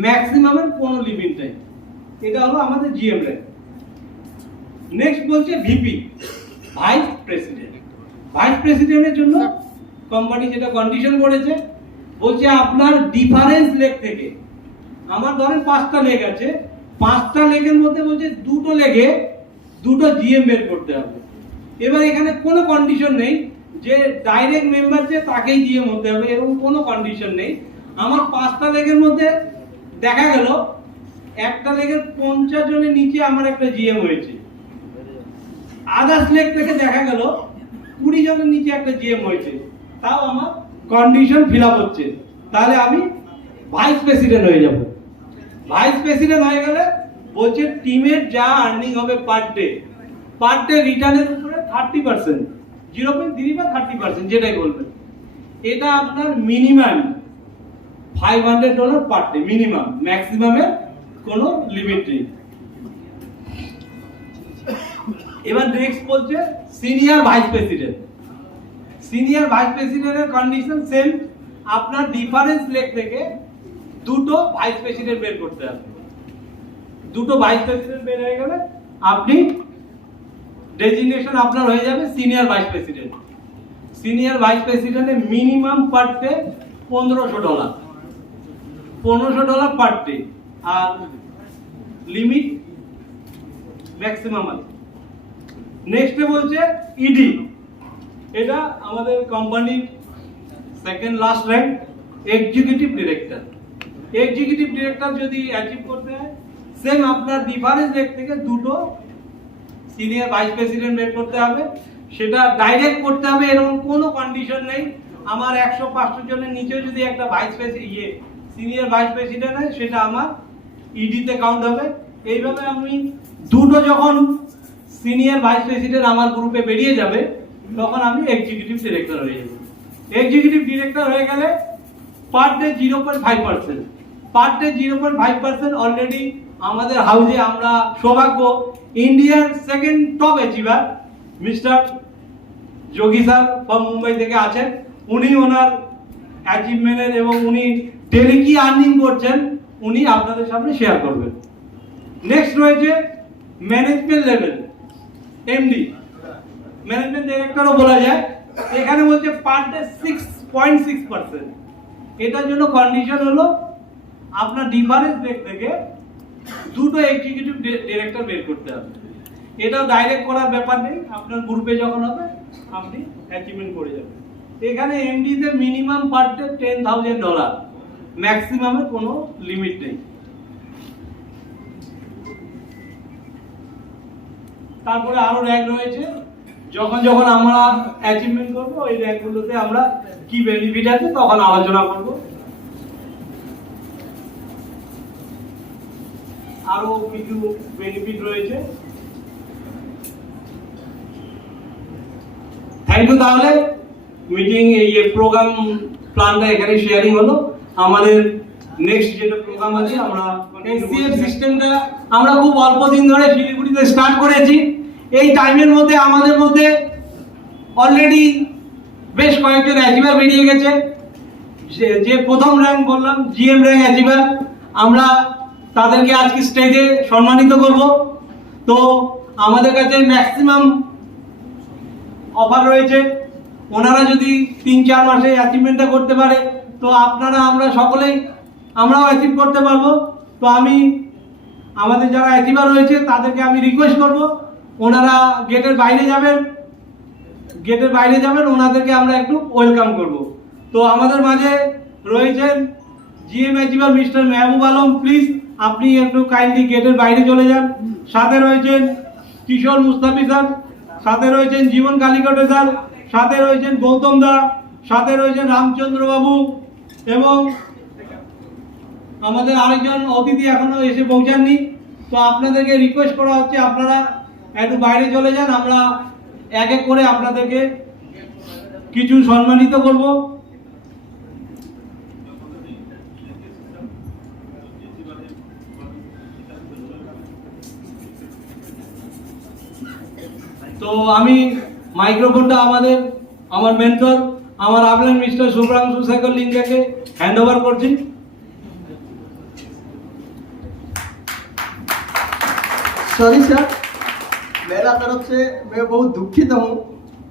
ম্যাক্সিমামের কোনো লিমিট নেই। এটা হলো আমাদের জিএম র্যাঙ্ক। নেক্সট বলছে ভিপি, ভাইস প্রেসিডেন্ট। ভাইস প্রেসিডেন্টের জন্য কোম্পানি যেটা কন্ডিশন করেছে, বলছে আপনার ডিফারেন্স লেগ থেকে, আমার ধরেন 5টা লেগ আছে, 5টা লেগের মধ্যে বলছে 2টো লেগে 2টো জিএম বের করতে হবে। এবার এখানে কোনো কন্ডিশন নেই যে ডাইরেক্ট মেম্বার যে তাকেই জিএম হতে হবে, এরকম কোনো কন্ডিশন নেই। আমার 5টা লেগের মধ্যে দেখা গেল একটা লেগের 50 জনের নিচে আমার একটা জিএম হয়েছে, আদার্স লেগ থেকে দেখা গেল 20 জনের নিচে একটা জিএম হয়েছে, তাও আমার কন্ডিশন ফিল আপ হচ্ছে, তাহলে আমি ভাইস প্রেসিডেন্ট হয়ে যাব। ভাইস প্রেসিডেন্ট হয়ে গেলে বলছে টিমের যা আর্নিং হবে পার ডে রিটার্নের উপরে 30%, 0.3 বা 30%, যেটাই বলবেন, এটা আপনার মিনিমাম $500 পার ডে, মিনিমাম, ম্যাক্সিমামের কোনো লিমিট নেই। এবার নেক্সট বলছে senior vice president. Senior vice প্রেসিডেন্টের কন্ডিশন সেম, আপনার ডিফারেন্স লেগ থেকে 2টো ভাইস প্রেসিডেন্ট বের করতে হবে। 2টো ভাইস প্রেসিডেন্ট বের হয়ে গেলে আপনি ডেজিগনেশন আপনার হয়ে যাবে senior vice president. Senior vice প্রেসিডেন্টের minimum per day $1500, $1500 per day, আর লিমিট ম্যাক্সিমাম আছে। নেক্সটে বলছে ইডি, এটা আমাদের কোম্পানির second last rank, executive director. Executive director যদি অ্যাচিভ করতে হয়, সেম আপনার ডিফারেন্স রেট থেকে 2টো সিনিয়র ভাইস প্রেসিডেন্ট বের করতে হবে, সেটা ডাইরেক্ট করতে হবে, এরকম কোনো কন্ডিশন নেই। আমার 100-500 জনের নিচেও যদি একটা vice president senior vice president হয়, সেটা আমার ইডিতে কাউন্ট হবে। এইভাবে আমি 2টো যখন সিনিয়র ভাইস প্রেসিডেন্ট আমার গ্রুপে বেরিয়ে যাবে, তখন আমি এক্সিকিউটিভ ডিরেক্টর হয়ে যাব। এক্সিকিউটিভ ডিরেক্টর হয়ে গেলে per day 0.5%, per day 0.5% already আমাদের হাউসে আমরা সৌভাগ্য ইন্ডিয়ার second top achiever mister Yogi sir from Mumbai থেকে আছেন। উনি ওনার অ্যাচিভমেন্টের এবং উনি ডেলি কি আর্নিং করছেন উনি আপনাদের সামনে শেয়ার করবেন। নেক্সট রয়েছে ম্যানেজমেন্ট লেভেল, এমডি, ম্যানেজমেন্ট ডাইরেক্টরও বলা যায়। এখানে বলছে পার ডে 6.6%। এটার জন্য কন্ডিশন হলো আপনার ডিফারেন্স রেট থেকে 2টো এক্সিকিউটিভ ডিরেক্টর বের করতে হবে। এটাও ডাইরেক্ট করার ব্যাপার নেই, আপনার গ্রুপে যখন হবে আপনি অ্যাচিভমেন্ট করে যাবেন। এখানে এমডি তে মিনিমাম পার ডে $10,000, ম্যাক্সিমামের কোনো লিমিট নেই। তারপরে আরো র্যাঙ্ক রয়েছে, যখন যখন আমরা অ্যাচিভমেন্ট করবো ওই র্যাঙ্কগুলোতে আমরা কি বেনিফিট আছে তখন আলোচনা করব। আরো কিছু বেনিফিট রয়েছে। Thank you. তাহলে মিটিং এই প্রোগ্রাম প্ল্যানটা এখানে শেয়ারিং হলো। আমাদের নেক্সট যেটা প্রোগ্রাম আছে, আমরা এসসিএফ সিস্টেমটা আমরা খুব অল্প দিন ধরে শিলিগুড়িতে স্টার্ট করেছি। এই টাইমের মধ্যে আমাদের মধ্যে অলরেডি বেশ কয়েকজন অ্যাচিভার বেরিয়ে গেছে। যে প্রথম র্যাঙ্ক বললাম জিএম র্যাঙ্ক অ্যাচিভার, আমরা তাদেরকে আজকে স্টেজে সম্মানিত করব। তো আমাদের কাছে ম্যাক্সিমাম অফার রয়েছে, ওনারা যদি 3-4 মাসে অ্যাচিভমেন্টটা করতে পারে তো আপনারা আমরা সকলেই আমরাও অ্যাচিভ করতে পারবো। তো আমি আমাদের যারা অ্যাচিভার রয়েছে তাদেরকে আমি রিকোয়েস্ট করব, ওনারা গেটের বাইরে যাবেন, ওনাদেরকে আমরা একটু ওয়েলকাম করব। তো আমাদের মাঝে রয়েছেন GM achiever mister Mehboob Alam, please আপনি একটু কাইন্ডলি গেটের বাইরে চলে যান। সাথে রয়েছেন কিশোর মুস্তাফি স্যার, সাথে রয়েছেন জীবন কালিকটে স্যার, সাথে রয়েছেন গৌতম দা, সাথে রয়েছেন রামচন্দ্র বাবু, এবং আমাদের আরেকজন অতিথি এখনো এসে পৌঁছাননি। তো আপনাদেরকে রিকোয়েস্ট করা হচ্ছে আপনারা একটু বাইরে চলে যান, আমরা এক এক করে আপনাদেরকে কিছু সম্মানিত করব। তো আমি মাইক্রোফোনটা আমার মেন্টর, আমার আপলাইন মিস্টার শুভ্রাংশু শেখর লিঙ্গাকে হ্যান্ড ওভার করছি। सॉरी सर, मेरा तरफ से मैं बहुत दुखित हूँ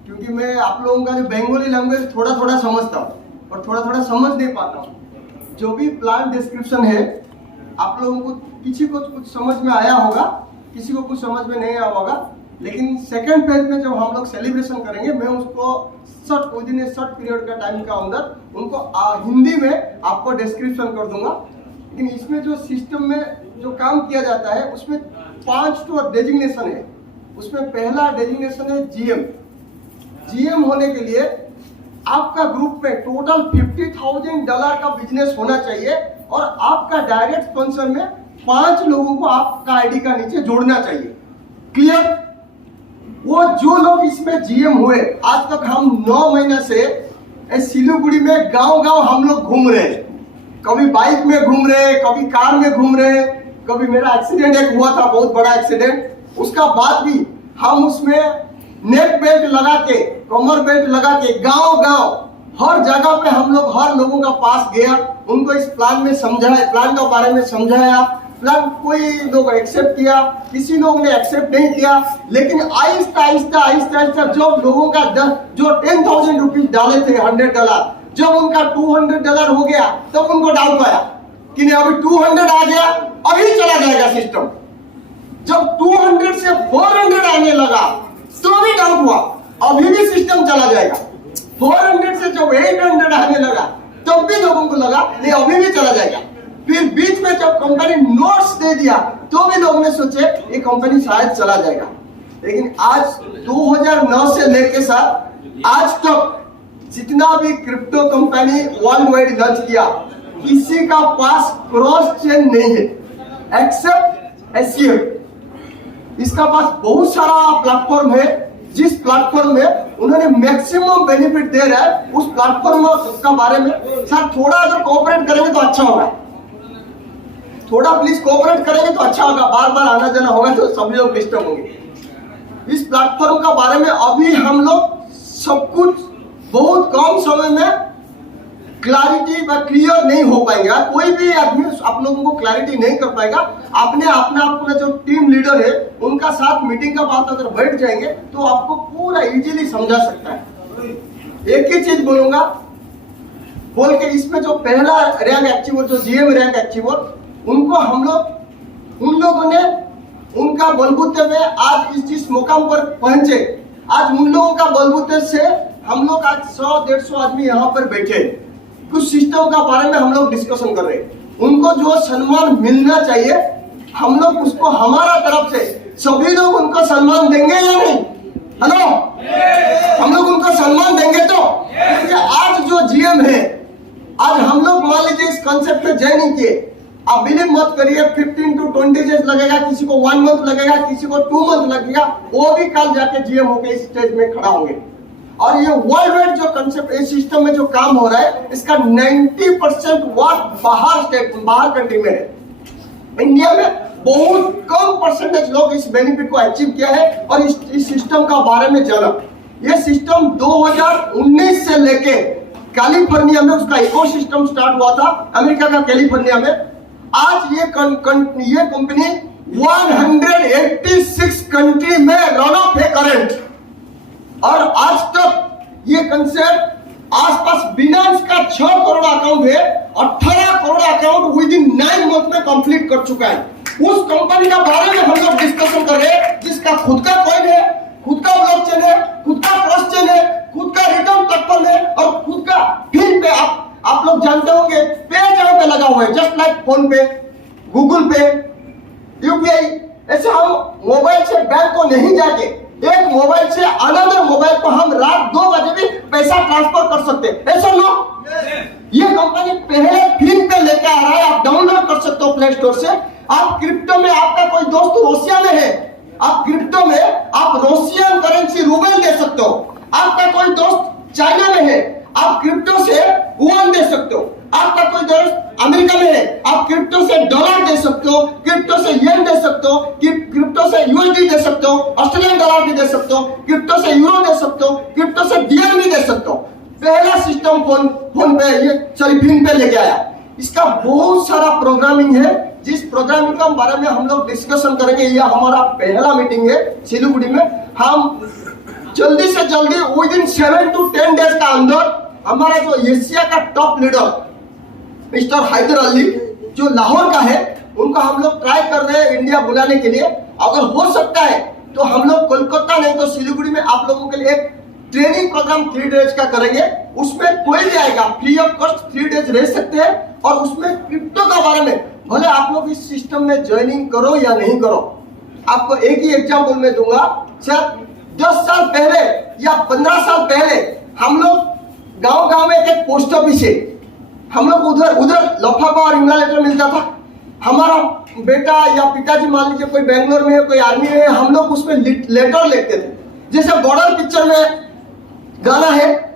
क्योंकि मैं आप लोगों का जो बंगाली लैंग्वेज थोड़ा थोड़ा समझता हूँ और थोड़ा थोड़ा समझ नहीं पाता हूँ। जो भी प्लान डिस्क्रिप्शन है आप लोगों को किसी को कुछ समझ में आया होगा, किसी को कुछ समझ में नहीं आया होगा, लेकिन सेकेंड फेज में जब हम लोग सेलिब्रेशन करेंगे मैं उसको विद इन शॉर्ट पीरियड का टाइम का अंदर उनको हिंदी में आपको डिस्क्रिप्शन कर दूंगा। लेकिन इसमें जो सिस्टम में जो काम किया जाता है उसमें 5 तो डेजिग्नेशन है। उसमें पहला डेजिग्नेशन है जीएम। जीएम होने के लिए आपका ग्रुप में टोटल $50,000 का बिजनेस होना चाहिए और आपका डायरेक्ट स्पॉन्सर में 5 लोगों को आपका आईडी का नीचे जोड़ना चाहिए। क्लियर? वो जो लोग इसमें जीएम हुए, आज तक हम 9 महीना से सिलीगुड़ी में गांव-गांव हम लोग घूम रहे हैं। कभी बाइक में घूम रहे, कभी कार में घूम रहे, कभी मेरा एक्सीडेंट एक हुआ था, बहुत बड़ा एक्सीडेंट, उसका बाद भी हम उसमें नेक बेल्ट लगा के, कमर बेल्ट लगा के गांव-गांव हर जगह पे हम लोग हर लोगों का पास गया, उनको इस प्लान में समझाया, प्लान के बारे में समझाया। प्लान कोई लोग एक्सेप्ट किया, किसी लोग ने एक्सेप्ट नहीं किया, लेकिन आहिस्ता आहिस्ता जो लोगों का जो 10,000 रुपीज डाले थे $100, जब उनका $200 हो गया तब उनको डाउट आया कि नहीं अभी 200 आ गया, अभी चला जाएगा सिस्टम। जब 200 से 400 आने लगा तो भी डाउट हुआ, अभी भी सिस्टम चला जाएगा। 400 से जब 800 आने लगा तब भी लोगों को लगा नहीं अभी भी चला जाएगा। फिर बीच में जब कंपनी नोट्स दे दिया तो भी लोगों ने सोचे ये कंपनी शायद चला जाएगा। लेकिन आज 2009 से लेके साथ आज तक जितना भी crypto company world wide launch किया किसी का पास क्रॉस चेन नहीं है एक्सेप्ट एससीएफ। इसका पास बहुत सारा प्लेटफॉर्म है, जिस प्लेटफॉर्म में उन्होंने मैक्सिमम बेनिफिट दे रहा है उस प्लेटफॉर्म का बारे में सर थोड़ा अगर कोऑपरेट करेंगे तो अच्छा होगा, थोड़ा प्लीज कोऑपरेट करेंगे तो अच्छा होगा। बार बार आना जाना होगा तो सभी लोग डिस्टर्ब होंगे। इस प्लेटफॉर्म का बारे में अभी हम लोग सब कुछ बहुत कम समय में क्लैरिटी व क्लियर नहीं हो पाएगा। कोई भी आदमी आप लोगों को क्लैरिटी नहीं कर पाएगा। अपना जो टीम लीडर है उनका साथ मीटिंग का बात अगर बैठ जाएंगे तो आपको पूरा इजीली समझा सकता है। एक ही चीज बोलूंगा बोल के, इसमें जो पहला रैंक अचीवर जो जीएम रैंक अचीवर उनको हम लोग उन लोगों ने उनका बलबूते में आज जिस मुकाम पर पहुंचे, आज उन लोगों का बलबूते से हम लोग आज 100-150 आदमी यहाँ पर बैठे कुछ सिस्टम का बारे में हम लोग डिस्कशन कर रहे हैं। उनको जो सम्मान मिलना चाहिए हम लोग उसको हमारा तरफ से सभी लोग उनको सम्मान देंगे या नहीं? हेलो, हम लोग उनको सम्मान देंगे तो? क्योंकि आज जो जीएम है, आज हम लोग मान लीजिए इस कॉन्सेप्ट में जय नहीं किए, आप बिलीव मत करिए 15 to 20 डेज लगेगा, किसी को 1 मंथ लगेगा, किसी को 2 मंथ लगेगा, वो भी कल जाके जीएम होके इस स्टेज में खड़ा होंगे। और ये वर्ल्ड वाइड जो कंसेप्ट इस सिस्टम में जो काम हो रहा है इसका 90% वर्क बाहर कंट्री में है। इंडिया में बहुत कम परसेंटेज लोग इस बेनिफिट को अचीव किया है और इस सिस्टम का बारे में जाना। ये सिस्टम 2019 से लेके कैलिफोर्निया में उसका इकोसिस्टम स्टार्ट हुआ था, अमेरिका का कैलिफोर्निया में। आज ये कंपनी 186 कंट्री में रन ऑफ है करंट। और आज तक ये कंसेप्ट आसपास बिनांस का 6 करोड़ अकाउंट है, 18 crore account with in 9 month में कंप्लीट कर चुका है। उस कंपनी का बारे में हम लोग डिस्कशन कर रहे हैं जिसका खुद का कॉइन है, खुद का ब्लॉकचेन है, खुद का ट्रस्ट चेन है, खुद का रिटर्न प्लेटफॉर्म है और खुद का फिर पे आप लोग जानते होंगे पे जगह पे लगा हुआ है, जस्ट लाइक फोन पे, गूगल पे, यूपीआई। ऐसे हम मोबाइल से बैंक को नहीं जाके एक मोबाइल से अनदर मोबाइल को हम रात 2 बजे भी पैसा ट्रांसफर कर सकते हैं। ऐसा नो, ये कंपनी पहले फिल्म पे लेके आ रहा है, आप डाउनलोड कर सकते हो प्ले स्टोर से। आप क्रिप्टो में आपका कोई दोस्त रशिया में है, आप क्रिप्टो में आप रशियन करेंसी रूबल दे सकते हो। आपका कोई दोस्त चाइना में है, आप क्रिप्टो से युआन दे सकते हो। आपका कोई दोस्त अमेरिका में है, आप क्रिप्टो से डॉलर दे सकते हो, क्रिप्टो से येन दे सकते हो, क्रिप्टो से यूएसडी दे सकते हो, ऑस्ट्रेलियन डॉलर भी दे सकते हो, क्रिप्टो से यूरो दे सकते हो, क्रिप्टो से डीएम भी दे सकते हो। पहला सिस्टम फोन पे ये सॉरी फिन पे लेके आया। इसका बहुत सारा प्रोग्रामिंग है, जिस प्रोग्रामिंग के बारे में हम लोग डिस्कशन करेंगे। ये हमारा पहला मीटिंग है सिलीगुड़ी में। हम जल्दी से जल्दी विद इन 7 to 10 डेज का अंदर हमारा जो एशिया का top leader mister Haider Ali जो लाहौर का है, उनको हम लोग ट्राई कर रहे हैं इंडिया बुलाने के लिए। अगर हो सकता है तो हम लोग कोलकाता नहीं तो सिलीगुड़ी में आप लोगों के लिए एक ट्रेनिंग प्रोग्राम 3 डेज का करेंगे। उसमें कोई भी आएगा, फ्री ऑफ कॉस्ट 3 डेज रह सकते हैं। और उसमें क्रिप्टो के बारे में भले आप लोग इस सिस्टम में ज्वाइनिंग करो या नहीं करो, आपको एक ही एग्जाम्पल में दूंगा। शायद 10 साल पहले या 15 साल पहले हम लोग गांव में एक पोस्ट ऑफिस है, हम लोग उधर लफाफा और इंग्ला लेटर मिलता था। हमारा बेटा या पिताजी मान लीजिए कोई बेंगलोर में है, कोई आर्मी में है, हम लोग उसमें लेटर लिखते थे। जैसे बॉर्डर पिक्चर में गाना है,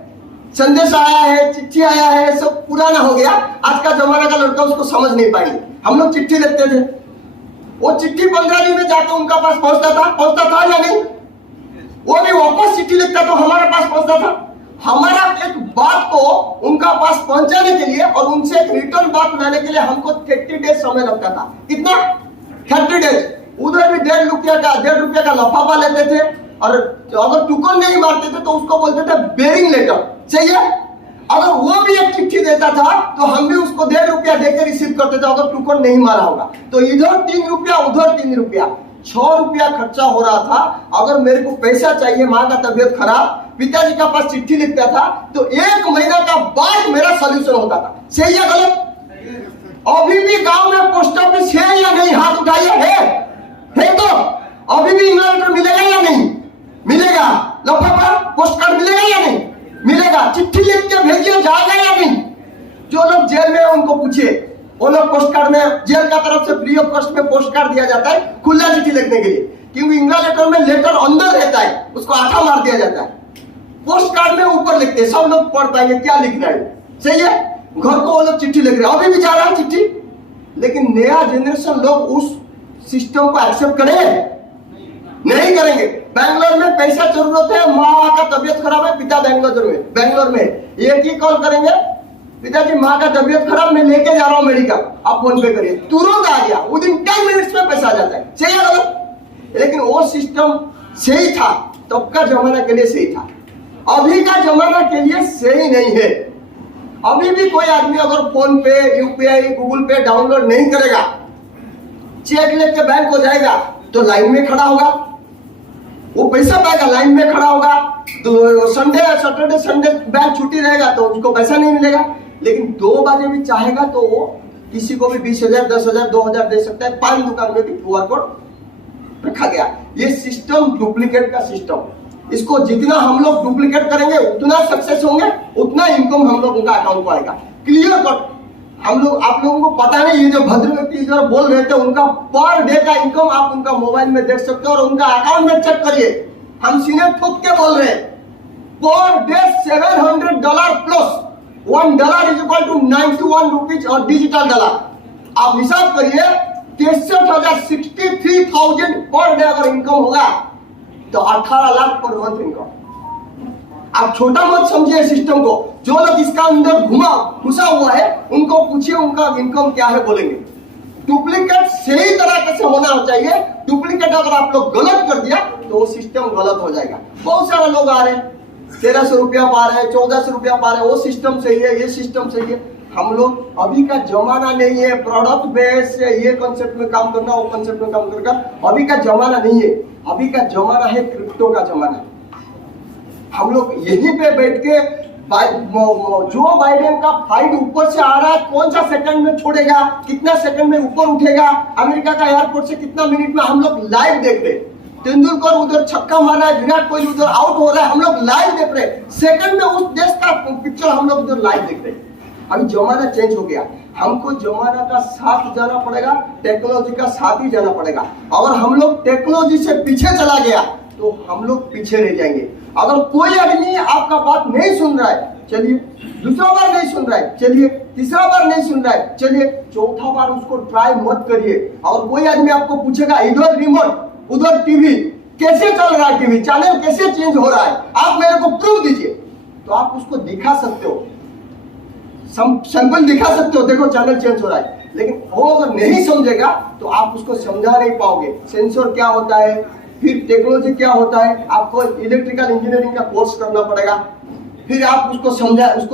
संदेश आया है, चिट्ठी आया है, सब पुराना हो गया। आज का जमाना का लड़का उसको समझ नहीं पाएंगे। हम लोग चिट्ठी लिखते थे, वो चिट्ठी 15 दिन में जाके उनका पास पहुंचता था या नहीं? वो भी वापस चिट्ठी लिखता तो हमारे पास पहुंचता था। हमारा एक बात को उनका पास पहुंचाने के लिए और उनसे एक रिटर्न बात लाने के लिए हमको 30 डेज समय लगता था। कितना? 30 डेज। उधर भी 1.5 रुपया का लफाफा लेते थे, और अगर टुकन नहीं मारते थे तो उसको बोलते थे बेरिंग लेटर। सही है? अगर वो भी एक चिट्ठी देता था तो हम भी उसको 1.5 रुपया देकर रिसीव करते थे, अगर टुकन नहीं मारा होगा तो। इधर 3 रुपया, उधर 3 रुपया, 6 रुपया खर्चा हो रहा था। अगर मेरे को पैसा चाहिए, माँ का तबीयत खराब, पिताजी का पास चिट्ठी लिखता था तो 1 महीना का बाद मेरा सोल्यूशन होता था। सही है गलत? अभी भी गांव में पोस्ट ऑफिस है या नहीं? हाथ उठाइए। है तो अभी भी इंग्ला लेटर मिलेगा या नहीं मिलेगा? लफाफा पोस्ट कार्ड मिलेगा या नहीं मिलेगा? चिट्ठी लिख के भेजिए, जाएगा या नहीं? जो लोग जेल में है उनको पूछिए, वो लोग पोस्ट कार्ड में जेल का तरफ से फ्री ऑफ कॉस्ट में पोस्ट कार्ड दिया जाता है खुला चिट्ठी लिखने के लिए, क्योंकि इंग्ला लेटर में लेटर अंदर रहता है, उसको आठा मार दिया जाता है। पोस्ट कार्ड में ऊपर लिखते हैं, सब लोग पढ़ पाएंगे क्या लिख रहा है। सही है? घर को वो लोग चिट्ठी लिख रहे हैं, अभी भी जा रहा है चिट्ठी। लेकिन नया जनरेशन लोग उस सिस्टम को एक्सेप्ट करें नहीं करेंगे। बैंगलोर में पैसा जरूरत है, माँ का तबीयत खराब है, पिता बैंगलोर में एक ही कॉल करेंगे, पिताजी माँ का तबीयत खराब, मैं लेके जा रहा हूँ मेडिकल, आप फोन पे करिए, तुरंत आ गया, विदिन 10 मिनट्स में पैसा आ जाता है। सही है गलत? लेकिन वो सिस्टम सही था, तब का जमाना के लिए सही था। अभी का जमाना के लिए सही नहीं है। अभी भी कोई आदमी अगर फोन पे, यूपीआई, गूगल पे डाउनलोड नहीं करेगा, चेक लेके बैंक को जाएगा तो लाइन में खड़ा होगा, वो पैसा पाएगा, लाइन में खड़ा होगा। तो सैटरडे संडे बैंक छुट्टी रहेगा तो उसको पैसा नहीं मिलेगा। लेकिन 2 बजे भी चाहेगा तो वो किसी को भी 20,000, 10,000, 2,000 दे सकता है। पान दुकान में भी QR कोड रखा गया। ये सिस्टम डुप्लीकेट का सिस्टम, इसको जितना हम लोग डुप्लीकेट करेंगे उतना सक्सेस होंगे, उतना इनकम हम लोगों का अकाउंट को आएगा। Clear cut. हम लोग, आप लोगों को पता नहीं, ये जो भद्र व्यक्ति इधर बोल रहे थे, उनका पर डे का इनकम आप उनका मोबाइल में देख सकते हो और उनका अकाउंट में चेक करिए। हम सीने ठोक के बोल रहे हैं, per day $700 plus $1 is equal to 91 rupees और डिजिटल डॉलर। आप हिसाब करिए 63,000 पर डे अगर इनकम होगा तो 18 लाख पर मंथ इनकम। आप छोटा मत समझिए सिस्टम को। जो लोग इसका अंदर घुसा हुआ है उनको पूछिए उनका इनकम क्या है, बोलेंगे। डुप्लीकेट सही तरीके से होना चाहिए। डुप्लीकेट अगर आप लोग गलत कर दिया तो वो सिस्टम गलत हो जाएगा। बहुत सारे लोग आ रहे हैं, 1300 रुपया पा रहे हैं, 1400 रुपया पा रहे हैं, वो सिस्टम सही है, ये सिस्टम सही है। हम लोग, अभी का जमाना नहीं है प्रोडक्ट बेस से ये कॉन्सेप्ट में काम करना, वो कॉन्सेप्ट में काम करना। अभी का जमाना नहीं है, अभी का जमाना है क्रिप्टो का जमाना। हम लोग यहीं पे बैठ के जो बाइडेन का फाइट ऊपर से आ रहा है, कौन सा सेकंड में छोड़ेगा, कितना सेकंड में ऊपर उठेगा, अमेरिका का एयरपोर्ट से कितना मिनट में, हम लोग लाइव देख रहे हैं। तेंदुलकर उधर छक्का मार रहा है, विराट कोहली उधर आउट हो रहा है, हम लोग लाइव देख रहे हैं। सेकंड में उस देश का पिक्चर हम लोग उधर लाइव देख रहे हैं। अभी जमाना चेंज हो गया। हमको जमाना का साथ जाना पड़ेगा, टेक्नोलॉजी का साथ ही जाना पड़ेगा। अगर हम लोग टेक्नोलॉजी से पीछे चला गया तो हम लोग पीछे रह जाएंगे। अगर कोई आदमी आपका बात नहीं सुन रहा है, चलिए, दूसरा बार नहीं सुन रहा है, चलिए, तीसरा बार नहीं सुन रहा है, चलिए, चौथा बार उसको ट्राई मत करिए। और कोई आदमी आपको पूछेगा इधर रिमोट उधर टीवी, कैसे चल रहा है टीवी, चैनल कैसे चेंज हो रहा है, आप मेरे को प्रूफ दीजिए, तो आप उसको दिखा सकते हो, सैंपल दिखा सकते हो, देखो चैनल चेंज हो रहा है। लेकिन वो अगर नहीं समझेगा तो आप उसको समझा नहीं पाओगे। सेंसर क्या होता है, फिर टेक्नोलॉजी क्या होता है, आपको इलेक्ट्रिकल इंजीनियरिंग का कोर्स करना पड़ेगा, फिर आप उसको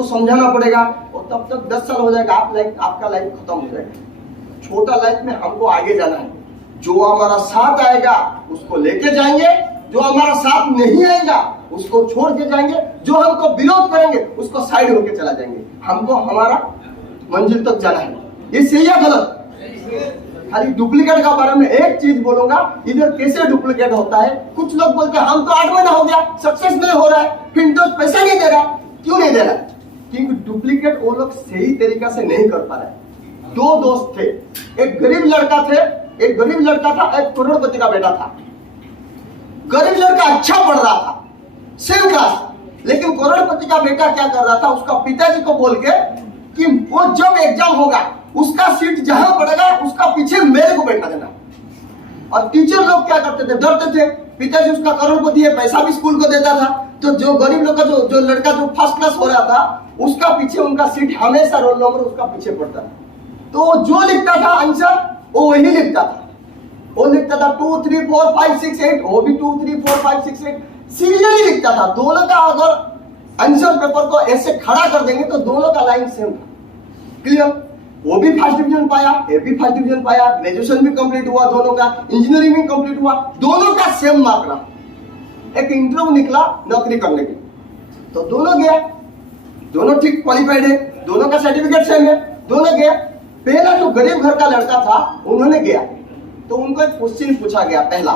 समझाना पड़ेगा, और तब तक 10 साल हो जाएगा, आपका लाइफ खत्म हो जाएगा। छोटा लाइफ में हमको आगे जाना है। जो हमारा साथ आएगा उसको लेके जाएंगे, जो हमारा साथ नहीं आएगा उसको छोड़ के जाएंगे, जो हमको विरोध करेंगे उसको साइड होके चला जाएंगे। हमको हमारा मंजिल तक जाना है। ये सही है गलत? खाली डुप्लीकेट का बारे में एक चीज बोलूंगा, इधर कैसे डुप्लीकेट होता है। कुछ लोग बोलते हैं हम तो 8 महीना हो गया, सक्सेस नहीं हो रहा है, फिर तो पैसा नहीं दे रहा। क्यों नहीं दे रहा? क्योंकि डुप्लीकेट वो लोग सही तरीका से नहीं कर पा रहे। 2 दोस्त थे, एक गरीब लड़का था, एक करोड़पति का बेटा था। गरीब लड़का अच्छा पढ़ रहा था, सेम क्लास, लेकिन करोड़पति का बेटा क्या कर रहा था, उसका पिताजी को बोल के कि वो जब एग्जाम होगा उसका सीट जहां पड़ेगा उसका पीछे मेरे को बैठा देना। और टीचर लोग क्या करते थे, डरते थे, पिताजी उसका करोड़पति है, पैसा भी स्कूल को देता था, तो जो गरीब लोग का जो लड़का जो फर्स्ट क्लास हो रहा था उसका पीछे उनका सीट हमेशा रोल नंबर उसका पीछे पड़ता था। तो जो लिखता था आंसर वो वही लिखता था। वो लिखता था 2 3 4 5 6 8, वो भी 2 3 4 5 6 8 सीरियली लिखता था। दोनों का अगर आंसर पेपर को ऐसे खड़ा कर देंगे तो दोनों का लाइन सेम था। क्लियर? वो भी फर्स्ट डिवीजन पाया, ये भी फर्स्ट डिवीजन पाया, ग्रेजुएशन भी कंप्लीट हुआ दोनों का, इंजीनियरिंग भी कंप्लीट हुआ, दोनों का सेम मार्क रहा। एक इंटरव्यू निकला नौकरी करने की, तो दोनों गया, दोनों ठीक क्वालिफाइड है, दोनों का सर्टिफिकेट सेम है, दोनों गया। पहला जो गरीब घर का लड़का था उन्होंने गया, तो उनको एक क्वेश्चन पूछा गया पहला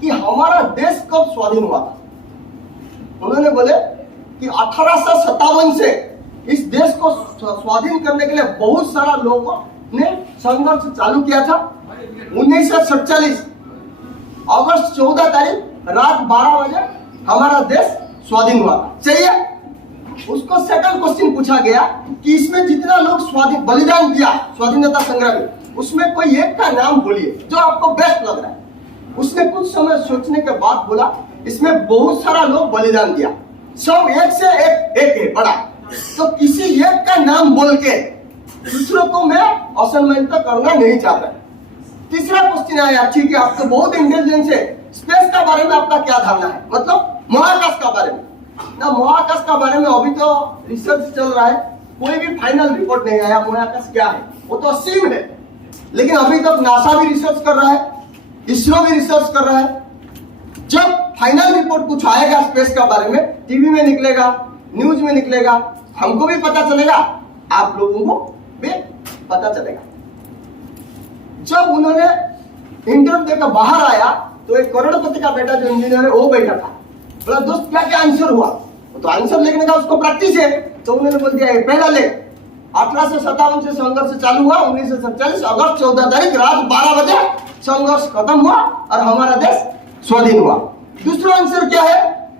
कि हमारा देश कब स्वाधीन हुआ था। उन्होंने बोले कि 1857 से इस देश को स्वाधीन करने के लिए बहुत सारा लोगों ने संघर्ष चालू किया था। 1947 अगस्त 14 तारीख रात 12 बजे हमारा देश स्वाधीन हुआ था। सही है? उसको सेकंड क्वेश्चन पूछा गया कि इसमें जितना लोग स्वाधीन बलिदान दिया स्वाधीनता संग्राम में, उसमें कोई एक का नाम बोलिए जो आपको बेस्ट लग रहा है। उसने कुछ समय सोचने के बाद बोला इसमें बहुत सारा लोग बलिदान दिया, सब एक से एक है बड़ा, तो किसी एक का नाम बोल के दूसरों को मैं असम्मानित करना नहीं चाहता। तीसरा क्वेश्चन आया, ठीक है आप तो बहुत इंटेलिजेंस है, स्पेस का बारे में आपका क्या धारणा है, मतलब महाकाश का बारे में ना। महाकाश का बारे में अभी तो रिसर्च चल रहा है, कोई भी फाइनल रिपोर्ट नहीं आया महाकाश क्या है, वो तो असीम है। लेकिन अभी तक नासा भी रिसर्च कर रहा है, इसरो भी रिसर्च कर रहा है। जब फाइनल रिपोर्ट कुछ आएगा स्पेस का बारे में, टीवी में निकलेगा, न्यूज में निकलेगा, हमको भी पता चलेगा, आप लोगों को भी पता चलेगा। जब उन्होंने इंटरव्यू देकर बाहर आया तो एक करोड़पति का बेटा जो इंजीनियर है वो बैठा था। बोला दोस्त क्या क्या आंसर हुआ, तो आंसर लिखने का उसको प्रैक्टिस है, तो उन्होंने बोल दिया पहला लेख 1857 से संघर्ष चालू हुआ, 1947 अगस्त 14 तारीख रात 12 बजे संघर्ष खत्म हुआ और हमारा देश स्वाधीन हुआ। दूसरा आंसर क्या है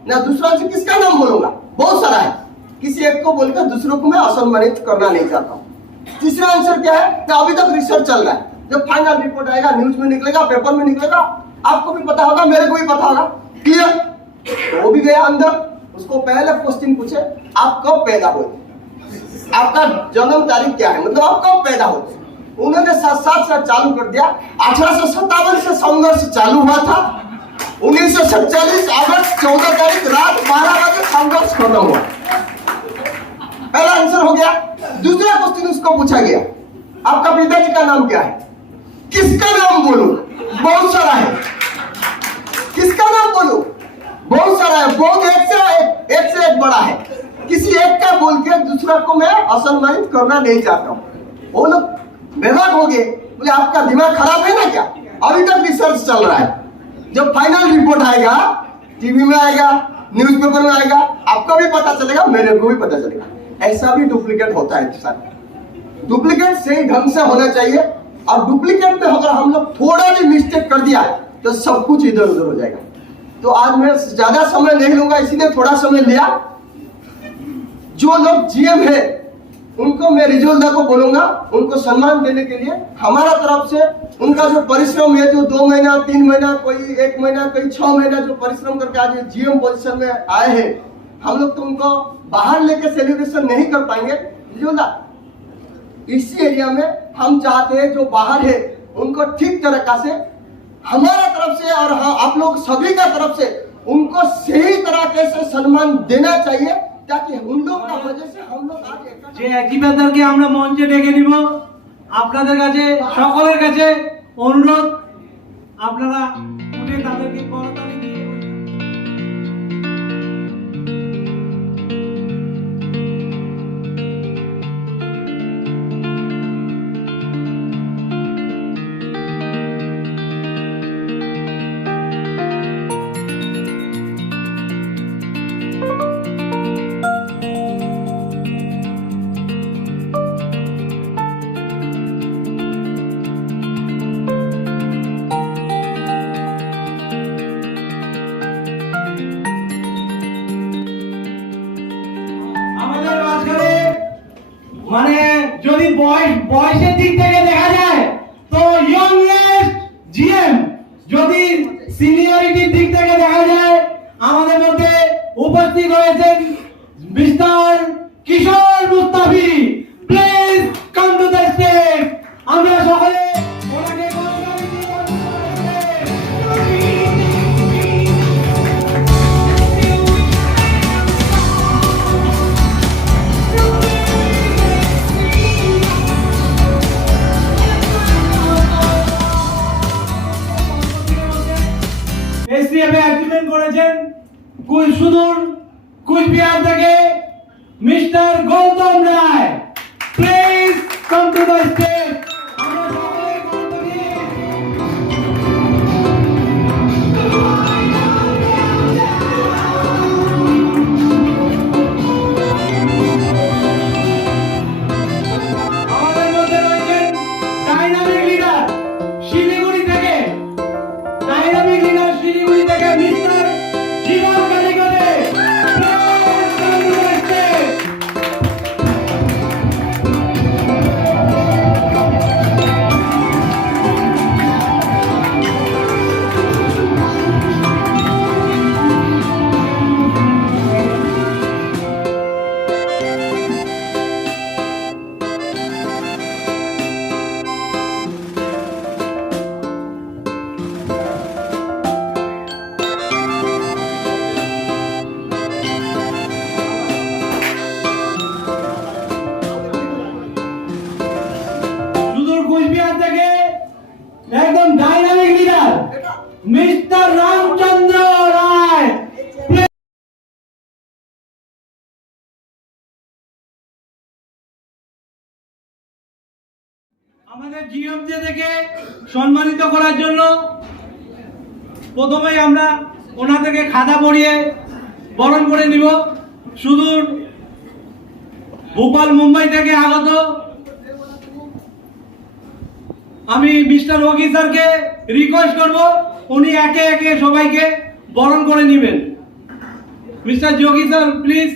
ना, दूसरा आंसर किसका नाम बोलूंगा, बहुत सारा है, किसी एक को बोलकर दूसरों को मैं असम्मानित करना नहीं चाहता हूँ। तीसरा आंसर क्या है, तो अभी तक रिसर्च चल रहा है, जब फाइनल रिपोर्ट आएगा न्यूज में निकलेगा, पेपर में निकलेगा, आपको भी पता होगा, मेरे को भी पता होगा। क्लियर? तो वो भी गया अंदर, उसको पहले क्वेश्चन पूछे आप कब पैदा हुए, आपका जन्म तारीख क्या है, मतलब आप कब पैदा हुए। उन्होंने साथ चालू कर दिया। 1857 से संघर्ष चालू हुआ था, 1947 अगस्त 14 तारीख रात 12 बजे संघर्ष खत्म हुआ। पहला आंसर हो गया। दूसरा क्वेश्चन उसको पूछा गया आपका पिताजी का नाम क्या है, किसका नाम बोलूं, बहुत सारा है, किसका नाम बोलूं, बहुत सारा है, बहुत एक से एक बड़ा है, किसी एक का बोल के दूसरा को मैं असम्मानित करना नहीं चाहता हूँ। वो लोग बेबाक हो गए, बोले आपका दिमाग खराब है ना क्या, अभी तक रिसर्च चल रहा है, जब फाइनल रिपोर्ट आएगा टीवी में आएगा, न्यूज़पेपर में आएगा, आपको भी पता चलेगा, मेरे को भी पता चलेगा। ऐसा भी डुप्लीकेट होता है सर। डुप्लीकेट सही ढंग से होना चाहिए, और डुप्लीकेट में अगर हम लोग थोड़ा भी मिस्टेक कर दिया तो सब कुछ इधर उधर हो जाएगा। तो आज मैं ज्यादा समय नहीं लूंगा, इसीलिए थोड़ा समय लिया। जो लोग जीएम है उनको मैं रिजोल्दा को बोलूंगा, उनको सम्मान देने के लिए हमारा तरफ से उनका जो परिश्रम है, जो 2 महीना 3 महीना कोई 1 महीना कोई 6 महीना जो परिश्रम करके आज जीएम पोजीशन में आए हैं, हम लोग तो उनको बाहर लेके सेलिब्रेशन नहीं कर पाएंगे। रिजोल्दा, इसी एरिया में हम चाहते हैं जो बाहर है उनको ठीक तरीका से हमारा तरफ से और आप लोग सभी का तरफ से उनको सही तरीके से सम्मान देना चाहिए, ताकि उन लोग का वजह से हम लोग आगे যে একইবারকে আমরা মঞ্চে ডেকে নিব। আপনাদের কাছে সকলের কাছে অনুরোধ, আপনারা উঠে তাদেরকে করতালি দিয়ে আমাদের মাঝখানে মানে যদি বয়সের দিক থেকে দেখা যায় তো ইয়ংগেস্ট জিএম, যদি সিনিয়রিটির দিক থেকে দেখা যায় আমাদের মধ্যে উপস্থিত হয়েছেন mister Kishore Mustafi. Please come to the stage. আমরা সকলে ওনাকে করতালি দিয়ে এসটিএফ এ অ্যাচিভমেন্ট করেছেন সুদূর কুচবিহার থেকে mister Gautam Roy. Please come to the stage. আমরা সকলে করতালি আমাদের মধ্যে রয়েছেন ডাইনামিক লিডার শিলিগুড়ি থেকে, ডাইনামিক লিডার শিলিগুড়ি থেকে মিস্টার জীবন কালিগড়ে। সুদূর কুচবিহার থেকে একদম ডাইনামিক লিডার মিস্টার রামচন্দ্র রায়। আমাদের জিএমজে থেকে সম্মানিত করার জন্য প্রথমেই আমরা ওনাদেরকে খাতা পরিয়ে বরণ করে নিব। সুদূর ভোপাল মুম্বাই থেকে আগত আমি মিস্টার ওগি স্যারকে রিকোয়েস্ট করব উনি একে একে সবাইকে বরণ করে নেবেন। Mister Yogi sir please.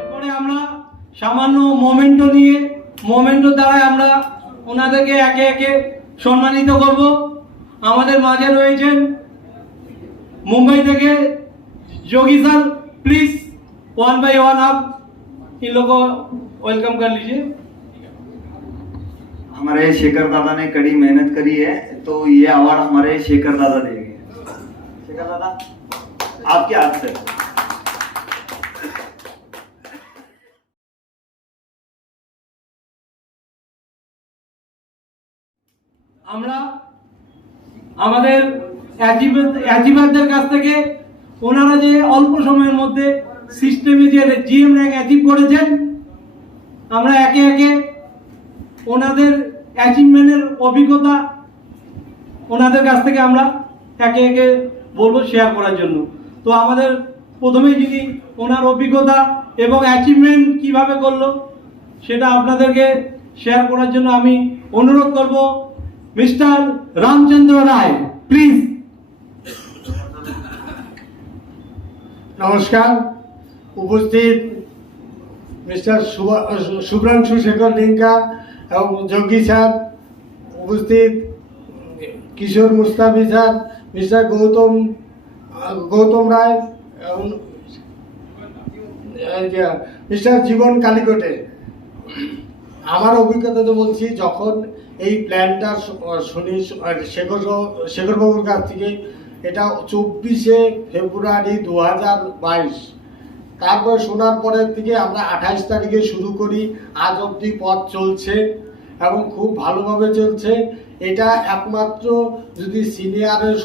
এরপরে আমরা সামান্য মোমেন্টো দ্বারা আমরা ওনাদেরকে একে একে সম্মানিত করব। আমাদের মাঝে রয়েছেন मुंबई থেকে যোগী স্যার। प्लीज 1 बाय 1 आप इन लोगों को वेलकम कर लीजिए। हमारे शेखर दादा ने कड़ी मेहनत करी है, तो ये अवार्ड हमारे शेखर दादा देंगे। शेखर दादा आपके हाथ से। আমরা আমাদের অ্যাচিভারদের কাছ থেকে ওনারা যে অল্প সময়ের মধ্যে সিস্টেমে যে জিএম র্যাঙ্ক অ্যাচিভ করেছেন, আমরা একে একে ওনাদের অ্যাচিভমেন্টের অভিজ্ঞতা ওনাদের কাছ থেকে আমরা একে একে বলবো শেয়ার করার জন্য। তো আমাদের প্রথমেই যিনি ওনার অভিজ্ঞতা এবং অ্যাচিভমেন্ট কিভাবে করলো সেটা আপনাদেরকে শেয়ার করার জন্য আমি অনুরোধ করব মিস্টার রামচন্দ্র রায়, প্লিজ। নমস্কার, উপস্থিত মিস্টার শুভ্রাংশু শেখর লিঙ্কা এবং যোগী স্যার, উপস্থিত কিশোর মুস্তাফি স্যার, মিস্টার গৌতম রায় এবং মিস্টার জীবন কালিকটে। আমার অভিজ্ঞতা তো বলছি, যখন এই প্ল্যানটা শুনি শেখরবাবুর কাছ থেকে, এটা 24শে ফেব্রুয়ারি 2022, তারপর শোনার পরের থেকে আমরা 28 তারিখে শুরু করি, আজ অবধি পথ চলছে এবং খুব ভালোভাবে চলছে। এটা একমাত্র যদি সিনিয়রের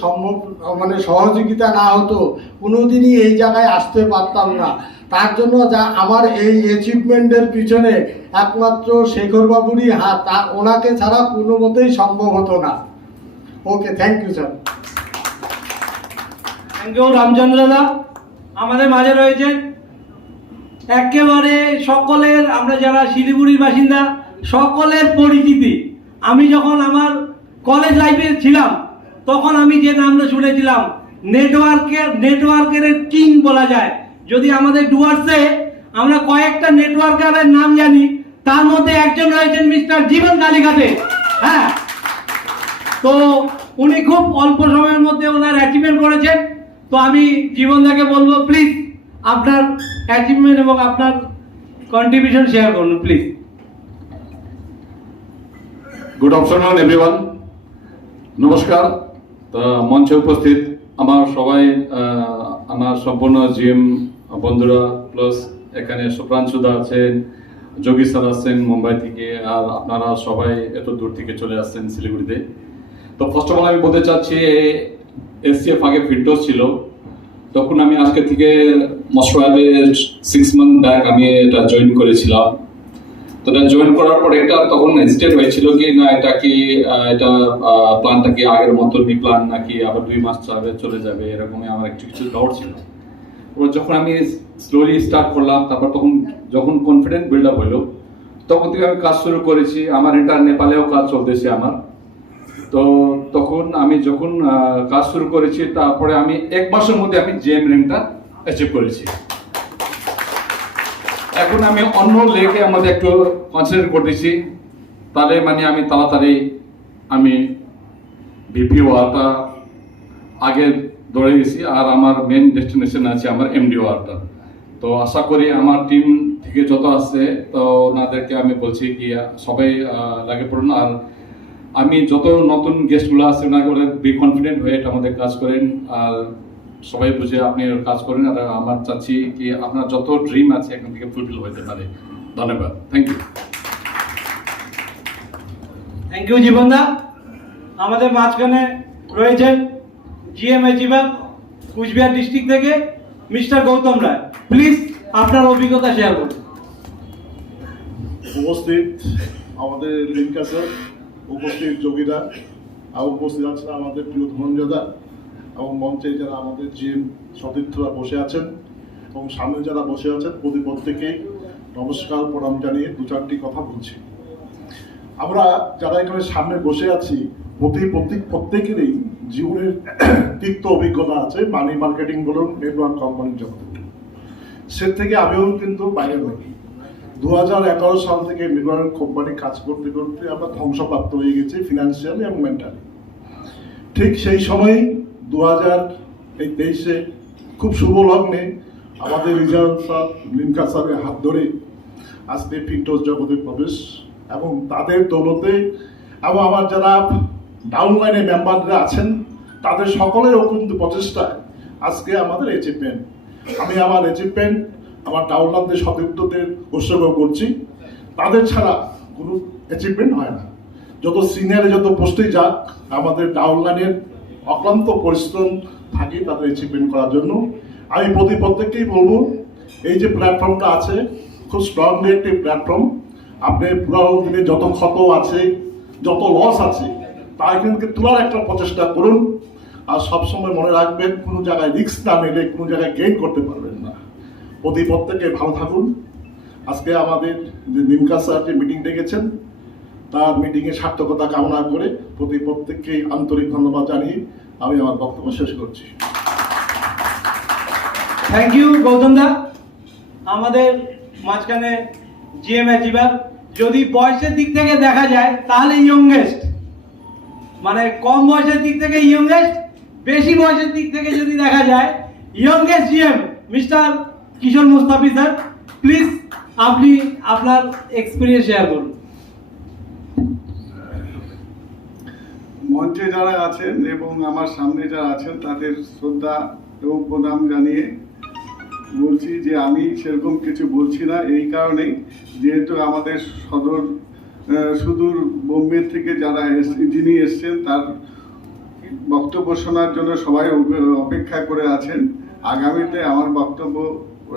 সহযোগিতা না হতো কোনোদিনই এই জায়গায় আসতে পারতাম না। তার জন্য যা আমার এই অ্যাচিভমেন্টের পিছনে একমাত্র শেখরবাবুরই হাত, ওনাকে ছাড়া কোনো মতেই সম্ভব হতো না। Okay, thank you sir. Thank you Ramchandra da. আমাদের মাঝে রয়েছেন একেবারে সকলের, আমরা যারা শিলিগুড়ির বাসিন্দা সকলের পরিচিতি। আমি যখন আমার কলেজ লাইফে ছিলাম তখন আমি যে নামটা শুনেছিলাম, নেটওয়ার্কের কিং বলা যায়। যদি আমাদের ডুয়ার্সে আমরা কয়েকটা নেটওয়ার্কারের নাম জানি, তার মধ্যে একজন রয়েছেন মিস্টার জীবন কালীঘাটে। হ্যাঁ, তো উনি খুব অল্প সময়ের মধ্যে ওনার অ্যাচিভমেন্ট করেছেন। তো আমি জীবনদাকে বলবো প্লিজ আপনার অ্যাচিভমেন্ট এবং আপনার কন্ট্রিবিউশন শেয়ার করুন প্লিজ। গুড আফটারনুন এভরিওয়ান, নমস্কার। তো মঞ্চে উপস্থিত আমার সম্পূর্ণ জিএম বন্ধুরা, প্লাস এখানে সুপ্রাংশুদা আছেন, যোগী স্যার আসছেন মুম্বাই থেকে, আর আপনারা সবাই এত দূর থেকে চলে আসছেন শিলিগুড়িতে। তো ফার্স্ট অফ অল আমি বলতে চাচ্ছি, এসসিএফ আগে ফিল্ডোস ছিল, তখন আমি আজকে থেকে মোস্ট 6 মান্থ ব্যাক আমি এটা জয়েন করেছিলাম। তো এটা জয়েন করার পর একটা তখন হেজিটেট হয়েছিল কি না, এটা প্ল্যানটা কি আগের মতনই প্ল্যান নাকি আবার 2 মাস চলে যাবে, এরকমই আমার একটু কিছু ডাউট ছিল। এবার যখন আমি স্লোলি স্টার্ট করলাম, তারপর যখন কনফিডেন্ট বিল্ড আপ হলো, তখন থেকে আমি কাজ শুরু করেছি। আমার এটা নেপালেও কাজ চলতেছে আমার। তো তখন আমি যখন কাজ শুরু করেছি, তারপরে আমি 1 মাসের মধ্যে আমি জিএম র্যাঙ্কটা অ্যাচিভ করেছি। এখন আমি অন্য লেগে আমাদের একটু কনসেন্ট্রেট করতেছি, তাহলে আমি তাড়াতাড়ি ভিপি হওয়াটা আগে দৌড়ে গেছি, আর আমার মেন ডেস্টিনেশন আছে আমার এমডি হওয়াটা। তো আশা করি আমার টিম থেকে যত আসছে, তো ওনাদেরকে আমি বলছি কি সবাই লাগে পড়ুন, আর আমি যত নতুন গেস্টগুলো আছে ওনাকে বলে বি কনফিডেন্ট হয়ে এটা আমাদের কাজ করেন, আর সবাই বুঝে আপনি কাজ করেন। আর আমার চাচ্ছি কি আপনার যত ড্রিম আছে এখান থেকে ফুলফিল হতে পারে। ধন্যবাদ, থ্যাংক ইউ। থ্যাংক ইউ জীবনদা। আমাদের মাঝখানে রয়েছেন জিএম অ্যাচিভার কুচবিহার ডিস্ট্রিক্ট থেকে মিস্টার গৌতম রায়, প্লিজ আপনার অভিজ্ঞতা শেয়ার করুন। উপস্থিত আমাদের লিঙ্কা স্যার, উপস্থিত যোগীরা, আর উপস্থিত আছেন আমাদের প্রিয় ধনঞ্জয়দা, এবং মঞ্চে যারা আমাদের জিএম সতীর্থরা বসে আছেন এবং সামনে যারা বসে আছেন, প্রত্যেকে নমস্কার প্রণাম জানিয়ে 2-4টি কথা বলছি। আমরা যারা এখানে সামনে বসে আছি, প্রত্যেকেরই জীবনের তিক্ত অভিজ্ঞতা আছে, মানি মার্কেটিং বলুন, নেটওয়ার্ক কোম্পানির জগতে। সে থেকে আমিও কিন্তু বাইরে নই। 2011 সাল থেকে নেটওয়ার্ক কোম্পানি কাজ করতে করতে আমরা ধ্বংসপ্রাপ্ত হয়ে গেছি ফিনান্সিয়ালি এবং মেন্টালি। ঠিক সেই সময় 2023-এ খুব শুভ লগ্নে আমাদের রিজার্ভ স্যার, লিঙ্কা স্যারের হাত ধরে আজকে ফিল্ডোস জগতে প্রবেশ, এবং তাদের দৌলতে এবং আমার যারা ডাউনলাইনে মেম্বাররা আছেন তাদের সকলের অকুণ্ঠ প্রচেষ্টায় আজকে আমাদের অ্যাচিভমেন্ট। আমি আমার অ্যাচিভমেন্ট আমার ডাউনলাইনদের সতীর্থদের উৎসর্গ করছি। তাদের ছাড়া কোনো অ্যাচিভমেন্ট হয় না। যত সিনিয়রে যত পোস্টে যাক, আমাদের ডাউনলাইনের অক্লান্ত পরিশ্রম থাকে তাদের অ্যাচিভমেন্ট করার জন্য। আমি প্রত্যেককেই বলবো, এই যে প্ল্যাটফর্মটা আছে খুব স্ট্রংলি একটি প্ল্যাটফর্ম। আপনি পুরো দিনে যত ক্ষত আছে, যত লস আছে, তা এখানে তোলার একটা প্রচেষ্টা করুন। আর সবসময় মনে রাখবেন, কোনো জায়গায় রিস্ক না নিলে কোনো জায়গায় গেইন করতে পারবেন না। প্রত্যেকে ভালো থাকুন। আজকে আমাদের যে নিমকা স্যার যে মিটিং ডেকেছেন, তার মিটিংয়ের সার্থকতা কামনা করে প্রত্যেককে আন্তরিক ধন্যবাদ জানিয়ে আমি আমার বক্তব্য শেষ করছি। থ্যাংক ইউ গৌতম দা। আমাদের মাঝখানে জিএম অ্যাচিভার, যদি বয়সের দিক থেকে দেখা যায় তাহলে ইয়ংগেস্ট, মানে কম বয়সের দিক থেকে ইয়ংগেস্ট, বেশি বয়সের দিক থেকে যদি দেখা যায় youngest GM mister Kishore Mustafi sir, please আপনি আপনার এক্সপিরিয়েন্স শেয়ার করুন। মঞ্চে যারা আছেন এবং আমার সামনে যারা আছেন তাদের শ্রদ্ধা এবং প্রণাম জানিয়ে বলছি যে আমি সেরকম কিছু বলছি না, এই কারণেই যেহেতু আমাদের সুদূর বোম্বে থেকে যারা যিনি এসছেন তার বক্তব্য শোনার জন্য সবাই অপেক্ষা করে আছেন। আগামীতে আমার বক্তব্য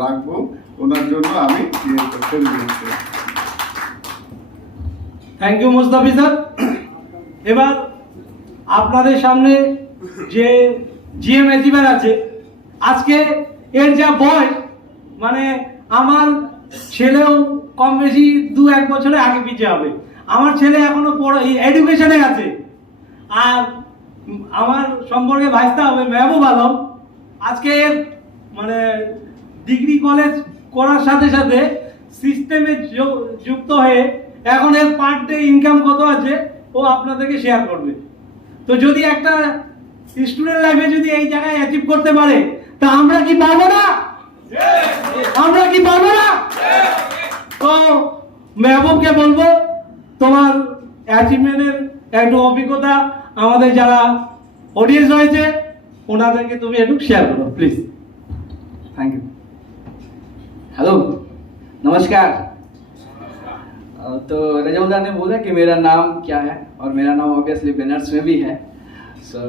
রাখবো, ওনার জন্য আমি ছেড়ে দিচ্ছি। Thank you Mustafi sir. এবার আপনাদের সামনে যে জিএম অ্যাচিভার আছে, আজকে এর যা বয়স, মানে আমার ছেলেও কম বেশি 2-1 বছরের আগে পিছিয়ে হবে। আমার ছেলে এখনো এডুকেশনে আছে। আর আমার সম্পর্কে ভাইস্তা হবে মেহবুব আলম, আজকে মানে ডিগ্রি কলেজ করার সাথে সাথে সিস্টেমে যুক্ত হয়ে এখন এর পার ডে ইনকাম কত আছে ও আপনাদেরকে শেয়ার করবে। তো যদি একটা স্টুডেন্ট লাইফে যদি এই জায়গায় অ্যাচিভ করতে পারে, তা আমরা কি পারবো না? আমরা কি পারবো না? তো মেহবুবকে বলবো, তোমার অ্যাচিভমেন্টের একটু অভিজ্ঞতা আমাদের যারা অডিয়েন্স হয়েছে ওনাদেরকে তুমি একটু শেয়ার করো প্লিজ। Thank you. हेलो, नमस्कार। तो रजौदा ने बोला कि मेरा नाम क्या है, और मेरा नाम ऑब्वियसली बैनर्स में भी है। सो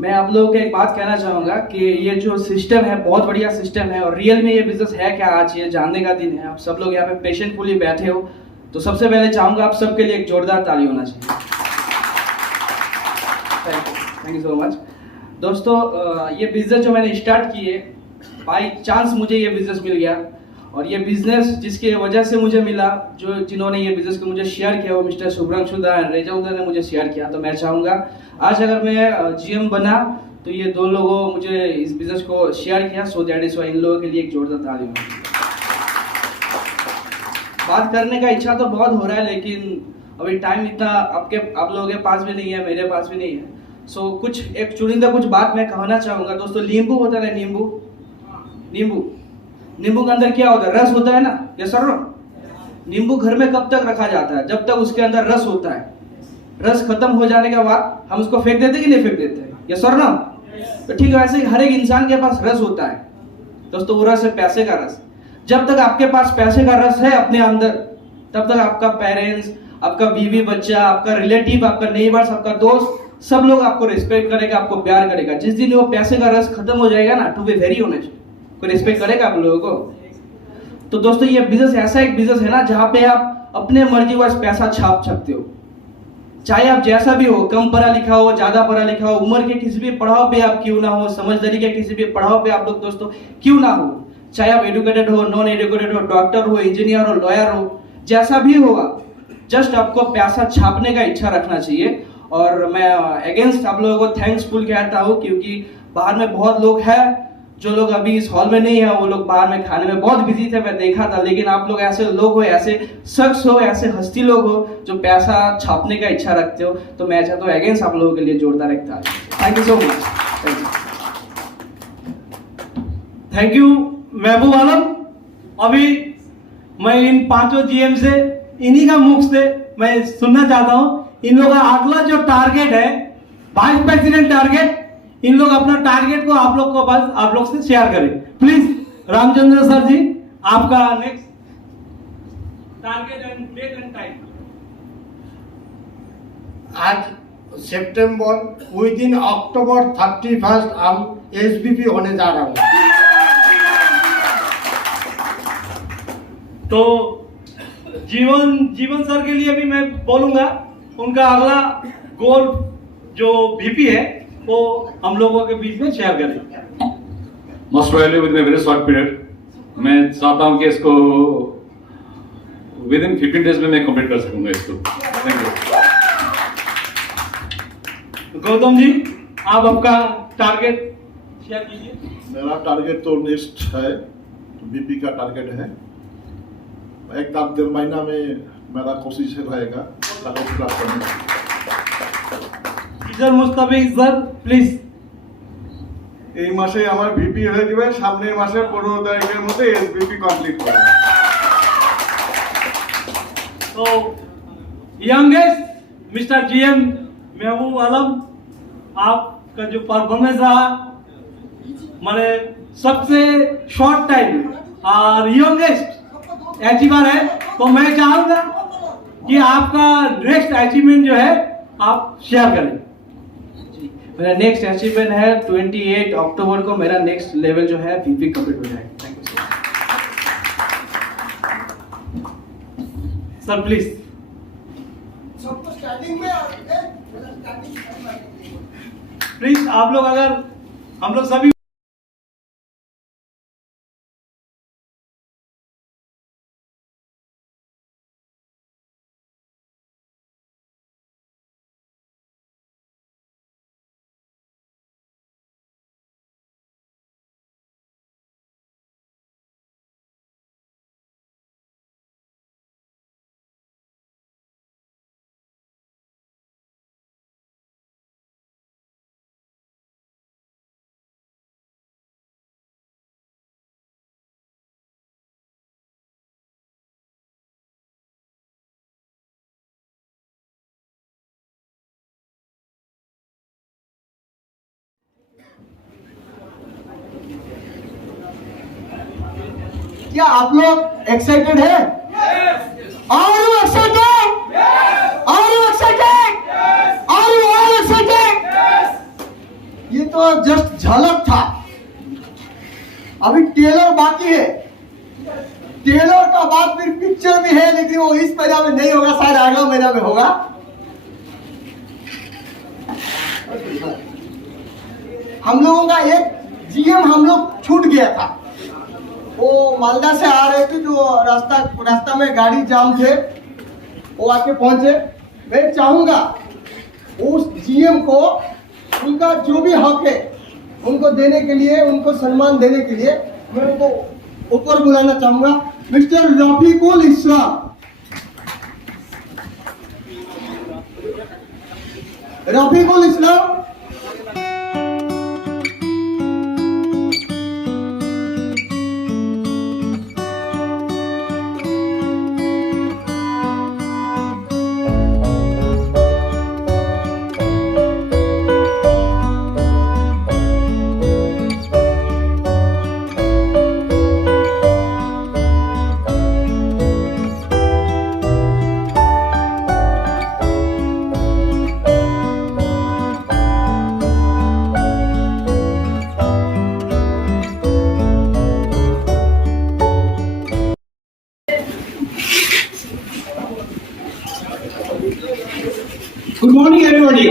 मैं आप लोगों को एक बात कहना चाहूँगा कि ये जो सिस्टम है बहुत बढ़िया सिस्टम है, और रियल में ये बिजनेस है क्या, आज ये जानने का दिन है। आप सब लोग यहाँ पे पेशेंटफुली बैठे हो, तो सबसे पहले चाहूँगा आप सबके लिए एक जोरदार ताली होना चाहिए। Thank you so much. दोस्तों, ये बिजनेस जो मैंने स्टार्ट किए, बाई चांस मुझे ये बिजनेस मिल गया, और ये बिजनेस जिसके वजह से मुझे मिला, जिन्होंने ये बिजनेस को मुझे शेयर किया, वो मिस्टर शुभ्रांशुदा एंड रेजौदा ने मुझे शेयर किया। तो मैं चाहूँगा आज अगर मैं जीएम बना तो ये 2 लोगों मुझे इस बिजनेस को शेयर किया, सो दैट इज वाई इन लोगों के लिए एक जोरदार ताली। बात करने का इच्छा तो बहुत हो रहा है, लेकिन अभी टाइम इतना आप लोगों के पास भी नहीं है, मेरे पास भी नहीं है। सो कुछ एक चुनिंदा कुछ बात मैं कहना चाहूँगा। दोस्तों, नींबू होता है, नींबू के अंदर क्या होता है? रस होता है ना, ये सर। नींबू घर में कब तक रखा जाता है? जब तक उसके अंदर रस होता है। रस खत्म हो जाने के बाद हम उसको फेंक देते कि नहीं फेंक देते? ये सर ना। तो ठीक है, वैसे हर एक इंसान के पास रस होता है। दोस्तों, वो रस है पैसे का रस। जब तक आपके पास पैसे का रस है अपने अंदर, तब तक आपका पेरेंट्स, आपका बीवी बच्चा, आपका रिलेटिव, आपका नेबर्स, आपका दोस्त, सब लोग आपको रिस्पेक्ट करेगा, आपको प्यार करेगा। जिस दिन वो पैसे का रस खत्म हो जाएगा ना, टू बी वेरी ऑनेस्ट, कोई रिस्पेक्ट करेगा आप लोगों को? तो दोस्तों, ये बिजनेस ऐसा एक बिजनेस है ना जहाँ पे आप अपने मर्जी वाइज पैसा छाप सकते हो। चाहे आप जैसा भी हो, कम पढ़ा लिखा हो, ज्यादा पढ़ा लिखा हो, उम्र के किसी भी पढ़ाव पे आप क्यों ना हो, समझदारी के किसी भी पढ़ाव पे आप लोग दोस्तों क्यों ना हो, चाहे आप एजुकेटेड हो, नॉन एजुकेटेड हो, डॉक्टर हो, इंजीनियर हो, लॉयर हो, जैसा भी होगा, जस्ट आपको पैसा छापने का इच्छा रखना चाहिए। और मैं अगेंस्ट आप लोगों को थैंक्सफुल कहता हूँ, क्योंकि बाहर में बहुत लोग हैं, जो लोग अभी इस हॉल में नहीं है, वो लोग बाहर में खाने में बहुत बिजी थे, मैं देखा था। लेकिन आप लोग ऐसे लोग हो, ऐसे शख्स हो, ऐसे हस्ती लोग हो जो पैसा छापने का इच्छा रखते हो। तो मैं चाहता हूँ अगेंस्ट आप लोगों के लिए जोरदार एक ताली। Thank you so much. Thank you महबूब आलम। अभी मैं इन 5 जीएम से, इन्हीं का मुख से मैं सुनना चाहता हूँ, इन लोगों का अगला जो टारगेट है, वाइस प्रेसिडेंट टारगेट, इन लोग अपना टारगेट को आप लोग से शेयर करें प्लीज। रामचंद्र सर जी, आपका next target and date and time. आज सितंबर विद इन अक्टूबर 31 हम एसबीपी होने जा रहा हूँ। तो जीवन सर के लिए भी मैं बोलूंगा, उनका अगला गोल जो वीपी है वो हम लोगों के बीच में शेयर करें। Most probably with in very short period, मैं चाहता हूं कि इसको विद इन 15 डेज में मैं कंप्लीट कर सकूंगा इसको। Thank you. गौतम जी, आप आपका टारगेट शेयर कीजिए। मेरा टारगेट तो नेक्स्ट है, बीपी का टारगेट है। 1-1.5 महीना में मेरा कोशिश रहेगा टारगेट पूरा करने का। Teacher Mustafiq sir please. এই মাসে আমার ভিপি হয়ে যাবে, সামনের মাসে 15 তারিখের মধ্যে এসবিপি কমপ্লিট করব। तो यंगेस्ट मिस्टर जीएम महबूब आलम, आपका जो परफॉर्मेंस रहा माने सबसे शॉर्ट टाइम और यंगेस्ट अचीवर है, तो मैं चाहूंगा कि आपका नेक्स्ट अचीवमेंट जो है आप शेयर करें। मेरा नेक्स्ट अचीवमेंट है 28 अक्टूबर को मेरा नेक्स्ट लेवल जो है वीपी कंप्लीट हो जाएगा। Thank you sir please. Please आप लोग, अगर हम लोग सभी क्या आप लोग एक्साइटेड है? Are you excited? Are you excited? Are you all excited? ये तो जस्ट झलक था, अभी टेलर बाकी है। टेलर का बाद फिर पिक्चर भी है, लेकिन वो इस महीना में नहीं होगा, शायद अगला महीना में होगा। हम लोगों का एक जीएम हम लोग छूट गया था, वो मालदा से आ रहे थे, जो रास्ता में गाड़ी जाम थे, वो आके पहुंचे। मैं चाहूंगा उस जीएम को उनका जो भी हक है उनको देने के लिए, उनको सम्मान देने के लिए मैं उनको ऊपर बुलाना चाहूंगा। Mister Rafiqul Islam. Rafiqul Islam. Good morning everybody.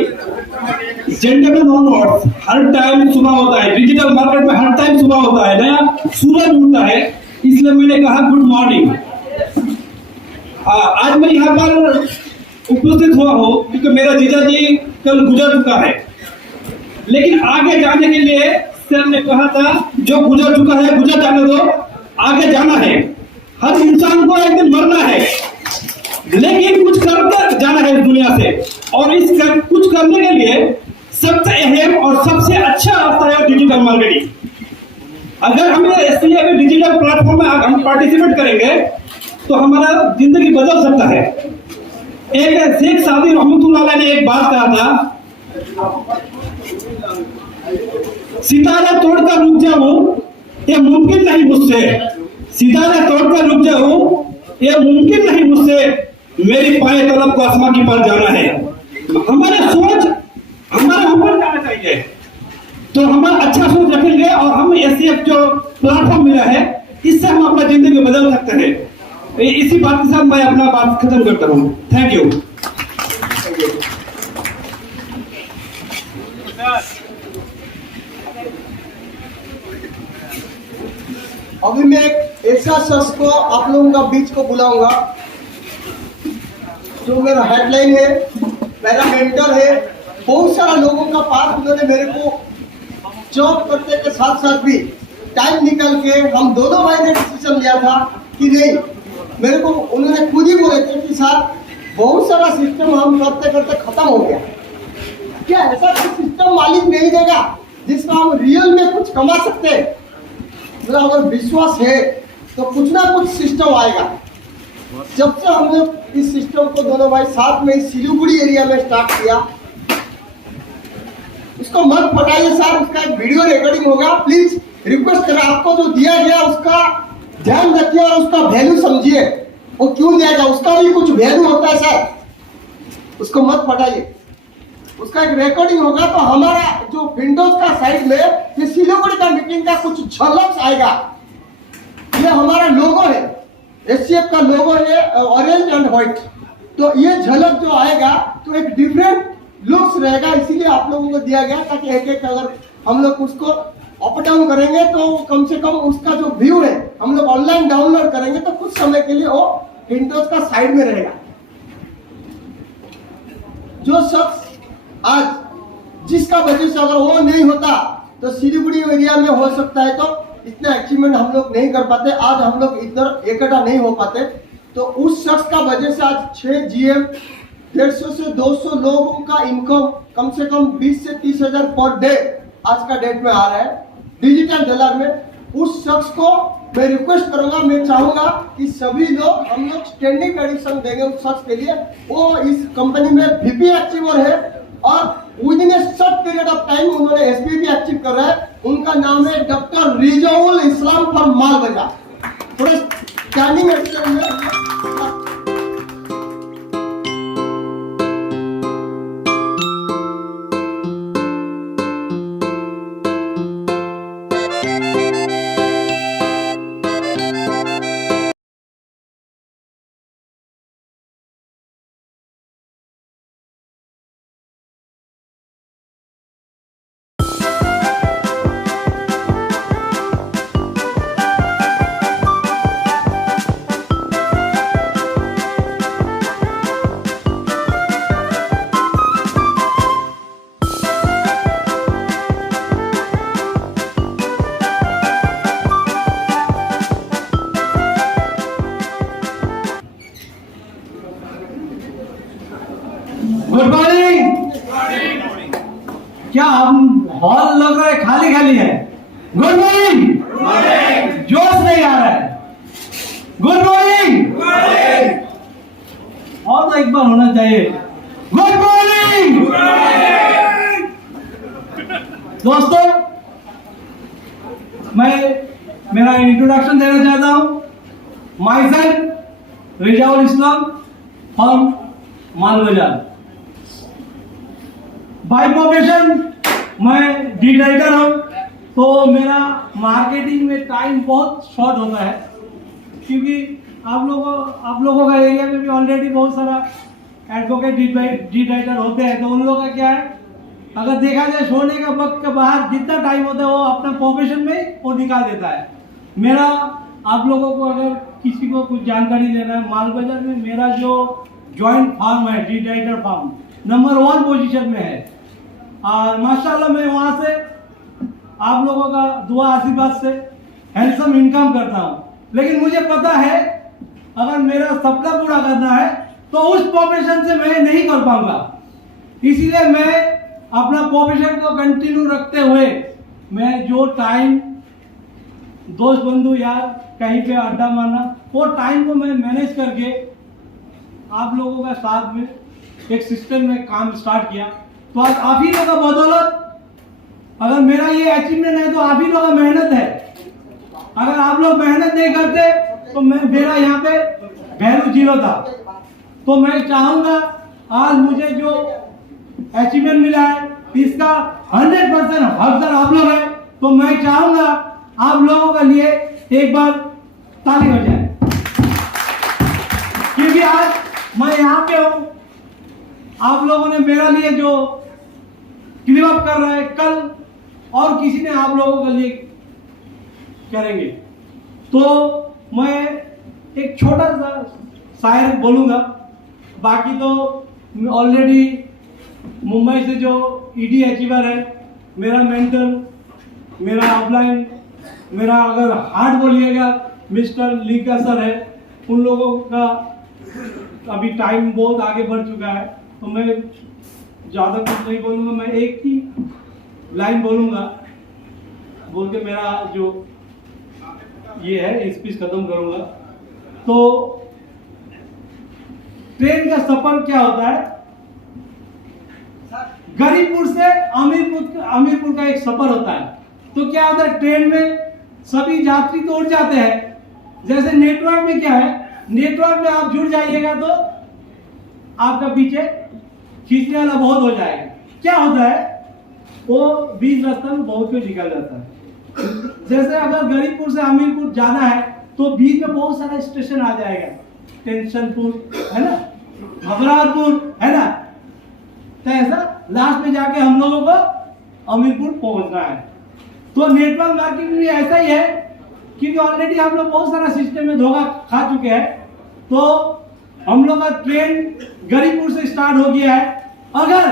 Gentleman onwards, हर टाइम सुबह होता है, डिजिटल मार्केट में हर टाइम सुबह होता है, नया सूरज उठता है, इसलिए मैंने कहा गुड मॉर्निंग। आज मैं यहाँ पर उपस्थित हुआ हूँ क्योंकि मेरा जीजा जी कल गुजर चुका है, लेकिन आगे जाने के लिए सर ने कहा था जो गुजर चुका है गुजर जाने दो, आगे जाना है। हर इंसान को एक दिन मरना है, लेकिन कुछ करके जाना है इस दुनिया से, और कुछ करने के लिए सबसे अहम और सबसे अच्छा रास्ता है डिजिटल मार्केटिंग। अगर हम इसलिए अभी डिजिटल प्लेटफॉर्म में हम पार्टिसिपेट करेंगे तो हमारा जिंदगी बदल सकता है। एक शेख सादी रहमतुल्लाह ने एक बात कहा था, सितारा तोड़कर रुक जाऊं ये मुमकिन नहीं मुझसे, सितारा तोड़कर रुक जाऊं ये मुमकिन नहीं मुझसे, मेरी पाए तलब को आसमां की पर जाना है। हमारा सोच हमारे ऊपर जाना चाहिए। तो हम अच्छा सोच रखेंगे और हम एससीएफ जो प्लेटफॉर्म मिला है इससे हम अपना जिंदगी बदल सकते हैं। इसी बात के साथ मैं अपना बात खत्म करता हूँ। Thank you. अभी मैं एक ऐसा शख्स को आप लोगों का बीच को बुलाऊंगा जो मेरा हेडलाइन है, मेरा मेंटर है। बहुत सारा लोगों का पास उन्होंने मेरे को जॉब करते के साथ साथ भी टाइम निकल के हम दोनों भाई ने डिसीजन लिया था कि नहीं, मेरे को उन्होंने खुद ही बोले थे कि सर बहुत सारा सिस्टम हम करते करते खत्म हो गया, क्या ऐसा कोई सिस्टम मालिक नहीं देगा जिसका हम रियल में कुछ कमा सकते हैं? मेरा अगर विश्वास है तो कुछ ना कुछ सिस्टम आएगा। जब से हमने इस सिस्टम को दोनों भाई साथ में सिलीगुड़ी एरिया में स्टार्ट किया, उसको मत फटाइए सर, उसका एक वीडियो रिकॉर्डिंग होगा, प्लीज रिक्वेस्ट करें। आपको जो दिया गया उसका ध्यान रखिए और उसका वैल्यू समझिए। वो क्यों दिया गया, उसका भी कुछ वैल्यू होता है सर, उसको मत फटाइए। उसका एक रिकॉर्डिंग होगा तो हमारा जो विंडोज का साइड में ये सिलीगुड़ी का मीटिंग का कुछ झलक आएगा। ये हमारा लोगो है, एससीएफ का लोगो है ऑरेंज एंड व्हाइट। तो ये झलक जो आएगा तो एक डिफरेंट लुक्स रहेगा, इसीलिए आप लोगों को दिया गया ताकि एक एक अगर हम लोग उसको अप डाउन करेंगे तो कम से कम उसका जो व्यू है हम लोग ऑनलाइन डाउनलोड करेंगे तो कुछ समय के लिए वो विंडोज का साइड में रहेगा। जो शख्स आज जिसका वजह से अगर वो नहीं होता तो सिलीगुड़ी एरिया में हो सकता है तो इतना अचीवमेंट हम लोग नहीं कर पाते, आज हम लोग इधर इकट्ठा नहीं हो पाते। तो उस शख्स का वजह से आज 6 GM 150 से 200 लोगों का इनकम कम से कम 20 से 30 हजार पर डे आज का डेट में आ रहा है डिजिटल डॉलर में। उस शख्स को मैं रिक्वेस्ट करूंगा, मैं चाहूंगा कि सभी लोग हम लोग स्टैंडिंग एडिशन देंगे उस शख्स के लिए। वो इस कंपनी में VP अचीवर है और with in A short period of time उन्होंने SPP अचीव कर रहा है। उनका नाम है doctor Rezaul Islam from Malbazar. थोड़ा स्टैंडिंग एडिशन में गुड मॉर्निंग। क्या हम हॉल लग रहा है खाली खाली है? Good morning. जोश नहीं आ रहा है। Good morning. और तो एक बार होना चाहिए। Good morning. दोस्तों मैं मेरा इंट्रोडक्शन देना चाहता हूं। My self Rezaul Islam from Malbazar. By profession मैं डी राइटर हूँ, तो मेरा मार्केटिंग में टाइम बहुत शॉर्ट होता है क्योंकि आप लोगों का एरिया में भी ऑलरेडी बहुत सारा एडवोकेट डी राइटर होते हैं। तो उन लोगों का क्या है, अगर देखा जाए सोने का वक्त के बाहर जितना टाइम होता है वो अपना प्रोफेशन में वो निकाल देता है। मेरा आप लोगों को अगर किसी को कुछ जानकारी लेना है, मालबजार में मेरा जो जॉइंट फार्म है डी राइटर फार्म नंबर 1 पोजीशन में है और माशाल्लाह मैं वहां से आप लोगों का दुआ आशीर्वाद से हैंडसम इनकम करता हूं। लेकिन मुझे पता है अगर मेरा सपना पूरा करना है तो उस प्रोफेशन से मैं नहीं कर पाऊंगा। इसीलिए मैं अपना प्रोफेशन को कंटिन्यू रखते हुए मैं जो टाइम दोस्त बंधु यार कहीं पे अड्डा मारना वो टाइम को मैं मैनेज करके आप लोगों का साथ में एक सिस्टम में काम स्टार्ट किया। तो आज आप ही लोगों का बदौलत अगर मेरा ये अचीवमेंट है तो आप ही लोगों का मेहनत है। अगर आप लोग मेहनत नहीं करते तो मेरा यहाँ पे वैल्यू 0 था। तो मैं चाहूंगा आज मुझे जो अचीवमेंट मिला है, इसका 100% हकदार आप लोग हैं। तो मैं चाहूंगा आप लोगों के लिए एक बार ताली हो जाए, क्योंकि आज मैं यहाँ पे हूँ। आप लोगों ने मेरा लिए जो क्लिप अप कर रहे हैं, कल और किसी ने आप लोगों के लिए करेंगे। तो मैं एक छोटा सा शायर बोलूँगा, बाकी तो ऑलरेडी मुंबई से जो ईडी अचीवर है, मेरा मेंटर, मेरा ऑफलाइन, मेरा अगर हार्ड बोलिएगा मिस्टर लीका सर है, उन लोगों का अभी टाइम बहुत आगे बढ़ चुका है। तो मैं ज़्यादा कुछ नहीं बोलूँगा, मैं एक ही लाइन बोलूँगा, बोल के मेरा जो ये है स्पीच खत्म करूँगा। तो ट्रेन का सफर क्या होता है, गरीबपुर से अमीरपुर का एक सफर होता है। तो क्या होता है, ट्रेन में सभी यात्री तो उठ जाते हैं। जैसे नेटवर्क में क्या है, नेटवर्क में आप जुड़ जाइएगा तो आपका पीछे खींचने वाला बहुत हो जाएगा। क्या होता है, वो बीच रास्ता में बहुत कुछ निकल जाता है। जैसे अगर गरीबपुर से अमीरपुर जाना है तो बीच में बहुत सारा स्टेशन आ जाएगा, टेंशनपुर है ना, घबराहटपुर है ना। तो ऐसा लास्ट में जाके हम लोगों को अमीरपुर पहुंचना है। तो नेटवर्क मार्केटिंग भी ऐसा ही है, क्योंकि ऑलरेडी हम लोग बहुत सारा सिस्टम में धोखा खा चुके हैं। तो हम लोग का ट्रेन गरीबपुर से स्टार्ट हो गया है। अगर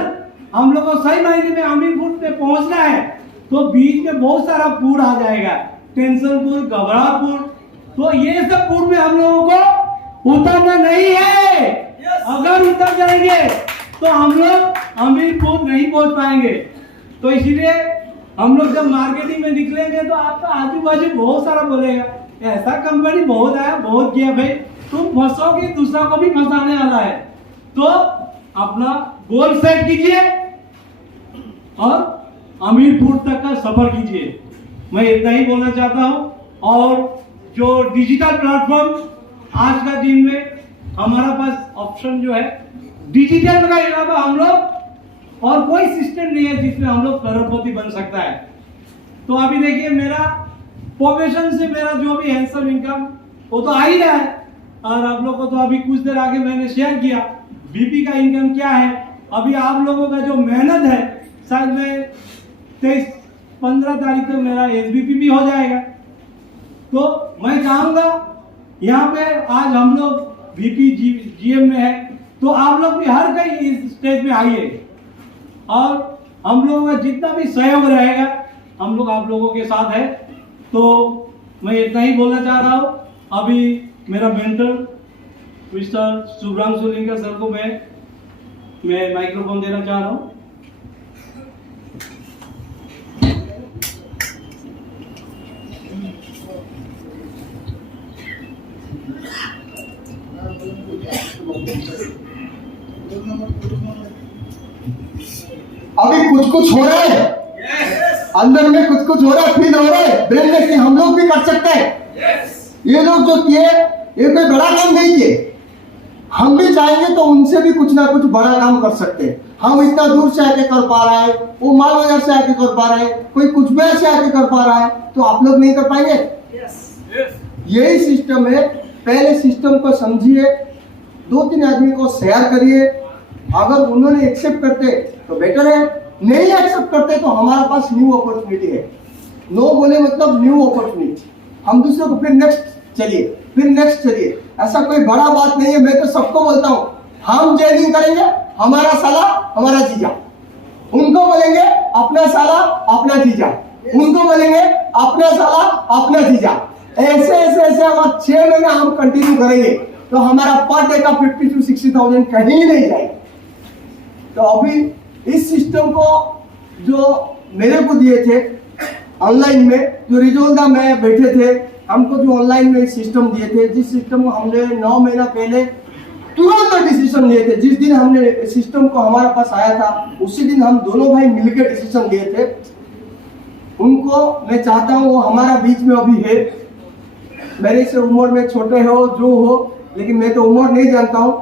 हम लोग को सही मायने में अमीरपुर पे पहुंचना है तो बीच में बहुत सारा पुर आ जाएगा, टेंशनपुर, घबराहटपुर। तो ये सब पुर में हम लोगों को उतरना नहीं है। अगर उतर जाएंगे तो हम लोग अमीरपुर नहीं पहुंच पाएंगे। तो इसीलिए हम लोग जब मार्केटिंग में निकलेंगे तो आपका आजू बाजू बहुत सारा बोलेगा, ऐसा कंपनी बहुत आया, बहुत गया। भाई तुम फंसोगे, दूसरा को भी फंसाने वाला है। तो अपना गोल सेट कीजिए और अमीरपुर तक का सफर कीजिए। मैं इतना ही बोलना चाहता हूं। और जो डिजिटल प्लेटफॉर्म आज का दिन में हमारा पास ऑप्शन जो है, डिजिटल का अलावा हम लोग और कोई सिस्टम नहीं है जिसमें हम लोग करोड़पति बन सकता है। तो अभी देखिए, मेरा प्रोफेशन से मेरा जो भी हैंडसम इनकम वो तो आ ही रहा है। और आप लोग को तो अभी कुछ देर आगे मैंने शेयर किया बीपी का इनकम क्या है। अभी आप लोगों का जो मेहनत है, शायद मैं 23-15 तारीख तक मेरा एसबीपी भी हो जाएगा। तो मैं चाहूंगा यहाँ पे आज हम लोग वीपी जीएम में है, तो आप लोग भी हर कहीं इस स्टेज में आइए और हम लोगों का जितना भी सहयोग रहेगा हम लोग आप लोगों के साथ है। तो मैं इतना ही बोलना चाह रहा हूँ। अभी मेरा मेंटर मिस्टर शुभ्रांशु लिंगा सर को मैं माइक्रोफोन देना चाह रहा हूँ। अभी कुछ हो रहा है, अंदर में कुछ हो रहा है, फील हो रहा है ब्रेन में कि हम लोग भी कर सकते हैं। ये लोग जो किए ये कोई बड़ा काम नहीं किए, हम भी चाहेंगे तो उनसे भी कुछ ना कुछ बड़ा काम कर सकते हैं। हम इतना दूर से आके कर पा रहा है, वो माल बाजार से आके कर पा रहा है, कोई कुछ भी से आके कर पा रहा है, तो आप लोग नहीं कर पाएंगे। यही सिस्टम है। पहले सिस्टम को समझिए, 2-3 आदमी को शेयर करिए। अगर उन्होंने एक्सेप्ट करते तो बेटर है, नहीं एक्सेप्ट करते तो हमारे पास न्यू अपॉर्चुनिटी है। नो बोले मतलब न्यू अपॉर्चुनिटी। हम दूसरे को फिर नेक्स्ट चलिए, ऐसा कोई बड़ा बात नहीं है। मैं तो सबको बोलता हूँ, हम ज्वाइनिंग करेंगे, हमारा साला हमारा जीजा, उनको बोलेंगे अपना साला अपना जीजा, उनको बोलेंगे अपना साला अपना जीजा। ऐसे अगर 6 महीना हम कंटिन्यू करेंगे तो हमारा पर डे का 50 to 60,000 कहीं नहीं जाएगा। तो अभी इस सिस्टम को जो मेरे को दिए थे ऑनलाइन में, जो रिजोल्दा में बैठे थे, हमको जो ऑनलाइन में सिस्टम दिए थे, जिस सिस्टम को हमने 9 महीना पहले तुरंत डिसीजन लिए थे। जिस दिन हमने सिस्टम को हमारे पास आया था उसी दिन हम दोनों भाई मिलकर डिसीजन लिए थे। उनको मैं चाहता हूँ, वो हमारा बीच में अभी है। मेरे से उम्र में छोटे हो जो हो, लेकिन मैं तो उम्र नहीं जानता हूँ।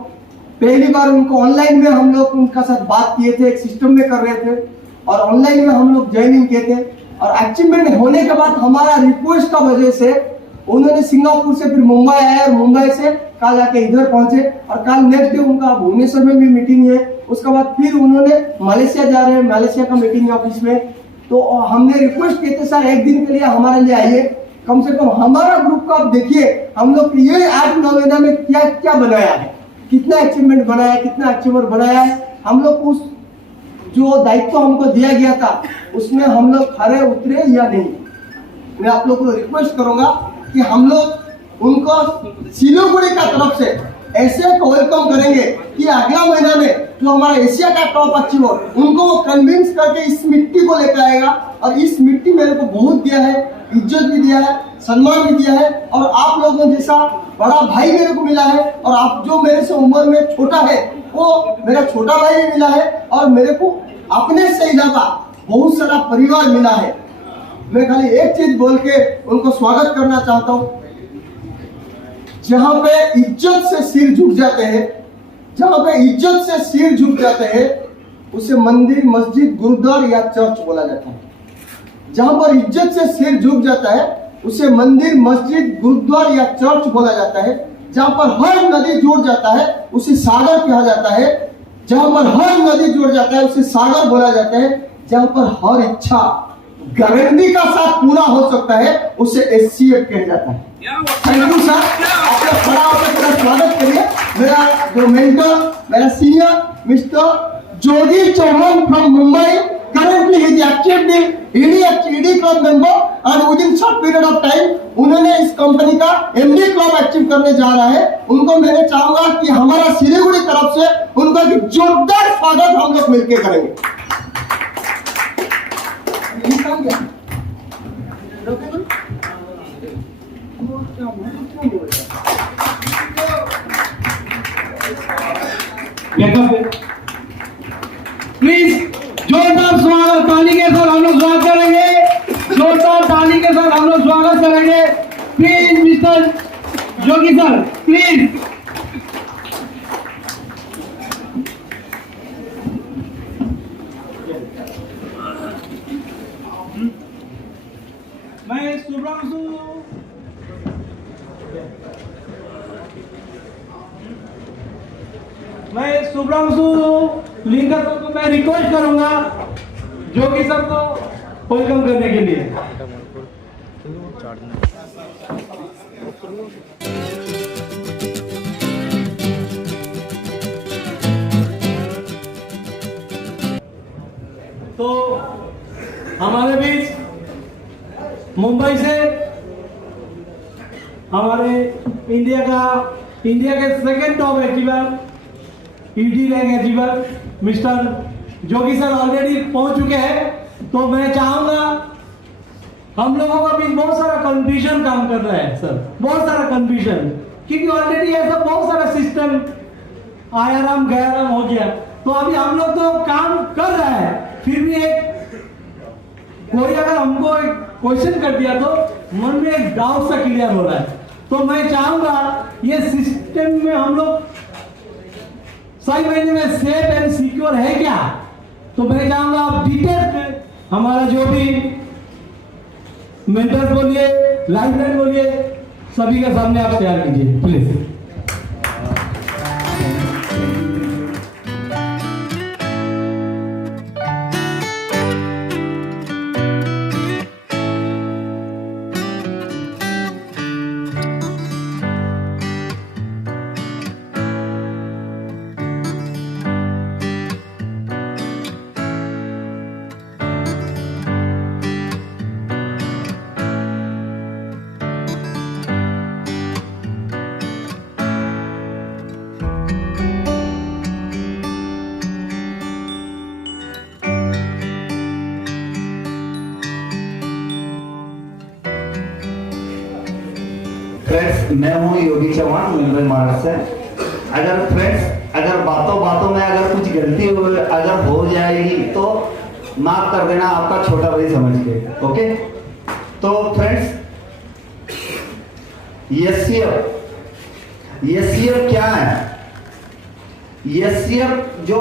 पहली बार उनको ऑनलाइन में हम लोग उनका साथ बात किए थे, एक सिस्टम में कर रहे थे और ऑनलाइन में हम लोग ज्वाइनिंग किए थे और अचीवमेंट होने के बाद हमारा रिक्वेस्ट का वजह से उन्होंने सिंगापुर से फिर मुंबई आए और मुंबई से कल आके इधर पहुंचे और कल नेक्स्ट डे उनका भुवनेश्वर में भी मीटिंग है। उसके बाद फिर उन्होंने मलेशिया जा रहे हैं, मलेशिया का मीटिंग है ऑफिस में। तो हमने रिक्वेस्ट किए थे सर एक दिन के लिए हमारे लिए आइए, कम से कम हमारा ग्रुप का आप देखिए हम लोग ये 8-9 महीना में क्या क्या बनाया है, कितना अचीवमेंट बनाया है, कितना अचीवर बनाया है। हम लोग उस जो दायित्व हमको दिया गया था उसमें हम लोग खरे उतरे या नहीं। मैं आप लोग को रिक्वेस्ट करूंगा कि हम लोग उनको सिलीगुड़ी का तरफ से ऐसे वेलकम करेंगे कि अगला महीना में जो हमारा एशिया का टॉप अचीवर उनको वो कन्विंस करके इस मिट्टी को लेकर आएगा। और इस मिट्टी मेरे को बहुत दिया है, इज्जत भी दिया है, सम्मान भी दिया है और आप लोगों जैसा बड़ा भाई मेरे को मिला है और आप जो मेरे से उम्र में छोटा है वो मेरा छोटा भाई भी मिला है और मेरे को अपने से इलावा बहुत सारा परिवार मिला है। मैं खाली एक चीज बोल के उनको स्वागत करना चाहता हूँ, जहाँ पे इज्जत से सिर झुक जाते हैं, जहाँ पे इज्जत से सिर झुक जाते हैं उसे मंदिर, मस्जिद, गुरुद्वारा या चर्च बोला जाता है। जहाँ पर इज्जत से सिर झुक जाता है उसे मंदिर, मस्जिद, गुरुद्वारा या चर्च बोला जाता है। जहाँ पर हर नदी जुड़ जाता है उसे सागर कहा जाता है। जहाँ पर हर नदी जुड़ जाता है उसे सागर बोला जाता है। जहाँ पर हर इच्छा गारंटी का साथ पूरा हो सकता है उसे एससीएफ कहा जाता है। थैंक यू सर, आपका खड़ा होकर मेरा स्वागत करिए। मेरा जो मेंटर, मेरा senior mister Jogi Chauhan from Mumbai, currently he is actively ED club member and within short period of time उन्होंने इस कंपनी का MD क्लब अचीव करने जा रहा है। उनको मैंने चाहूंगा कि हमारा सिलीगुड़ी तरफ से उनका एक जोरदार स्वागत हम लोग मिलकर करेंगे। प्लीज जोरदार स्वागत, ताली के साथ हम लोग स्वागत करेंगे, जोरदार ताली के साथ हम लोग स्वागत करेंगे। Please mister Yogi sir, please. मैं शुभ्रांशु लिंगर सर को मैं रिक्वेस्ट करूंगा जोगी सर को वेलकम करने के लिए। तो हमारे बीच मुंबई से हमारे इंडिया के second top achiever, ED rank achiever mister Yogi sir already पहुंच चुके हैं। तो मैं चाहूंगा, हम लोगों का भी बहुत सारा कंफ्यूजन काम कर रहा है सर, बहुत सारा कंफ्यूजन, क्योंकि ऑलरेडी ऐसा बहुत सारा सिस्टम आयाराम गयाराम हो गया। तो अभी हम लोग तो काम कर रहा है, फिर भी एक कोई अगर हमको एक क्वेश्चन कर दिया तो मन में एक डाउट सा क्लियर हो रहा है। तो मैं चाहूंगा ये सिस्टम में हम लोग सही महीने में सेफ एंड सिक्योर है क्या? तो मैं चाहूंगा आप डिटेल में हमारा जो भी मेंटर बोलिए, लाइफलाइन बोलिए, सभी के सामने आप शेयर कीजिए प्लीज। फ्रेंड्स, मैं हूँ योगी चौहान, मुंबई महाराष्ट्र से। अगर बातों बातों में अगर कुछ गलती अगर हो जाएगी तो माफ कर देना, आपका छोटा भाई समझ के। ओके, तो फ्रेंड्स, एससीएफ क्या है? एससीएफ जो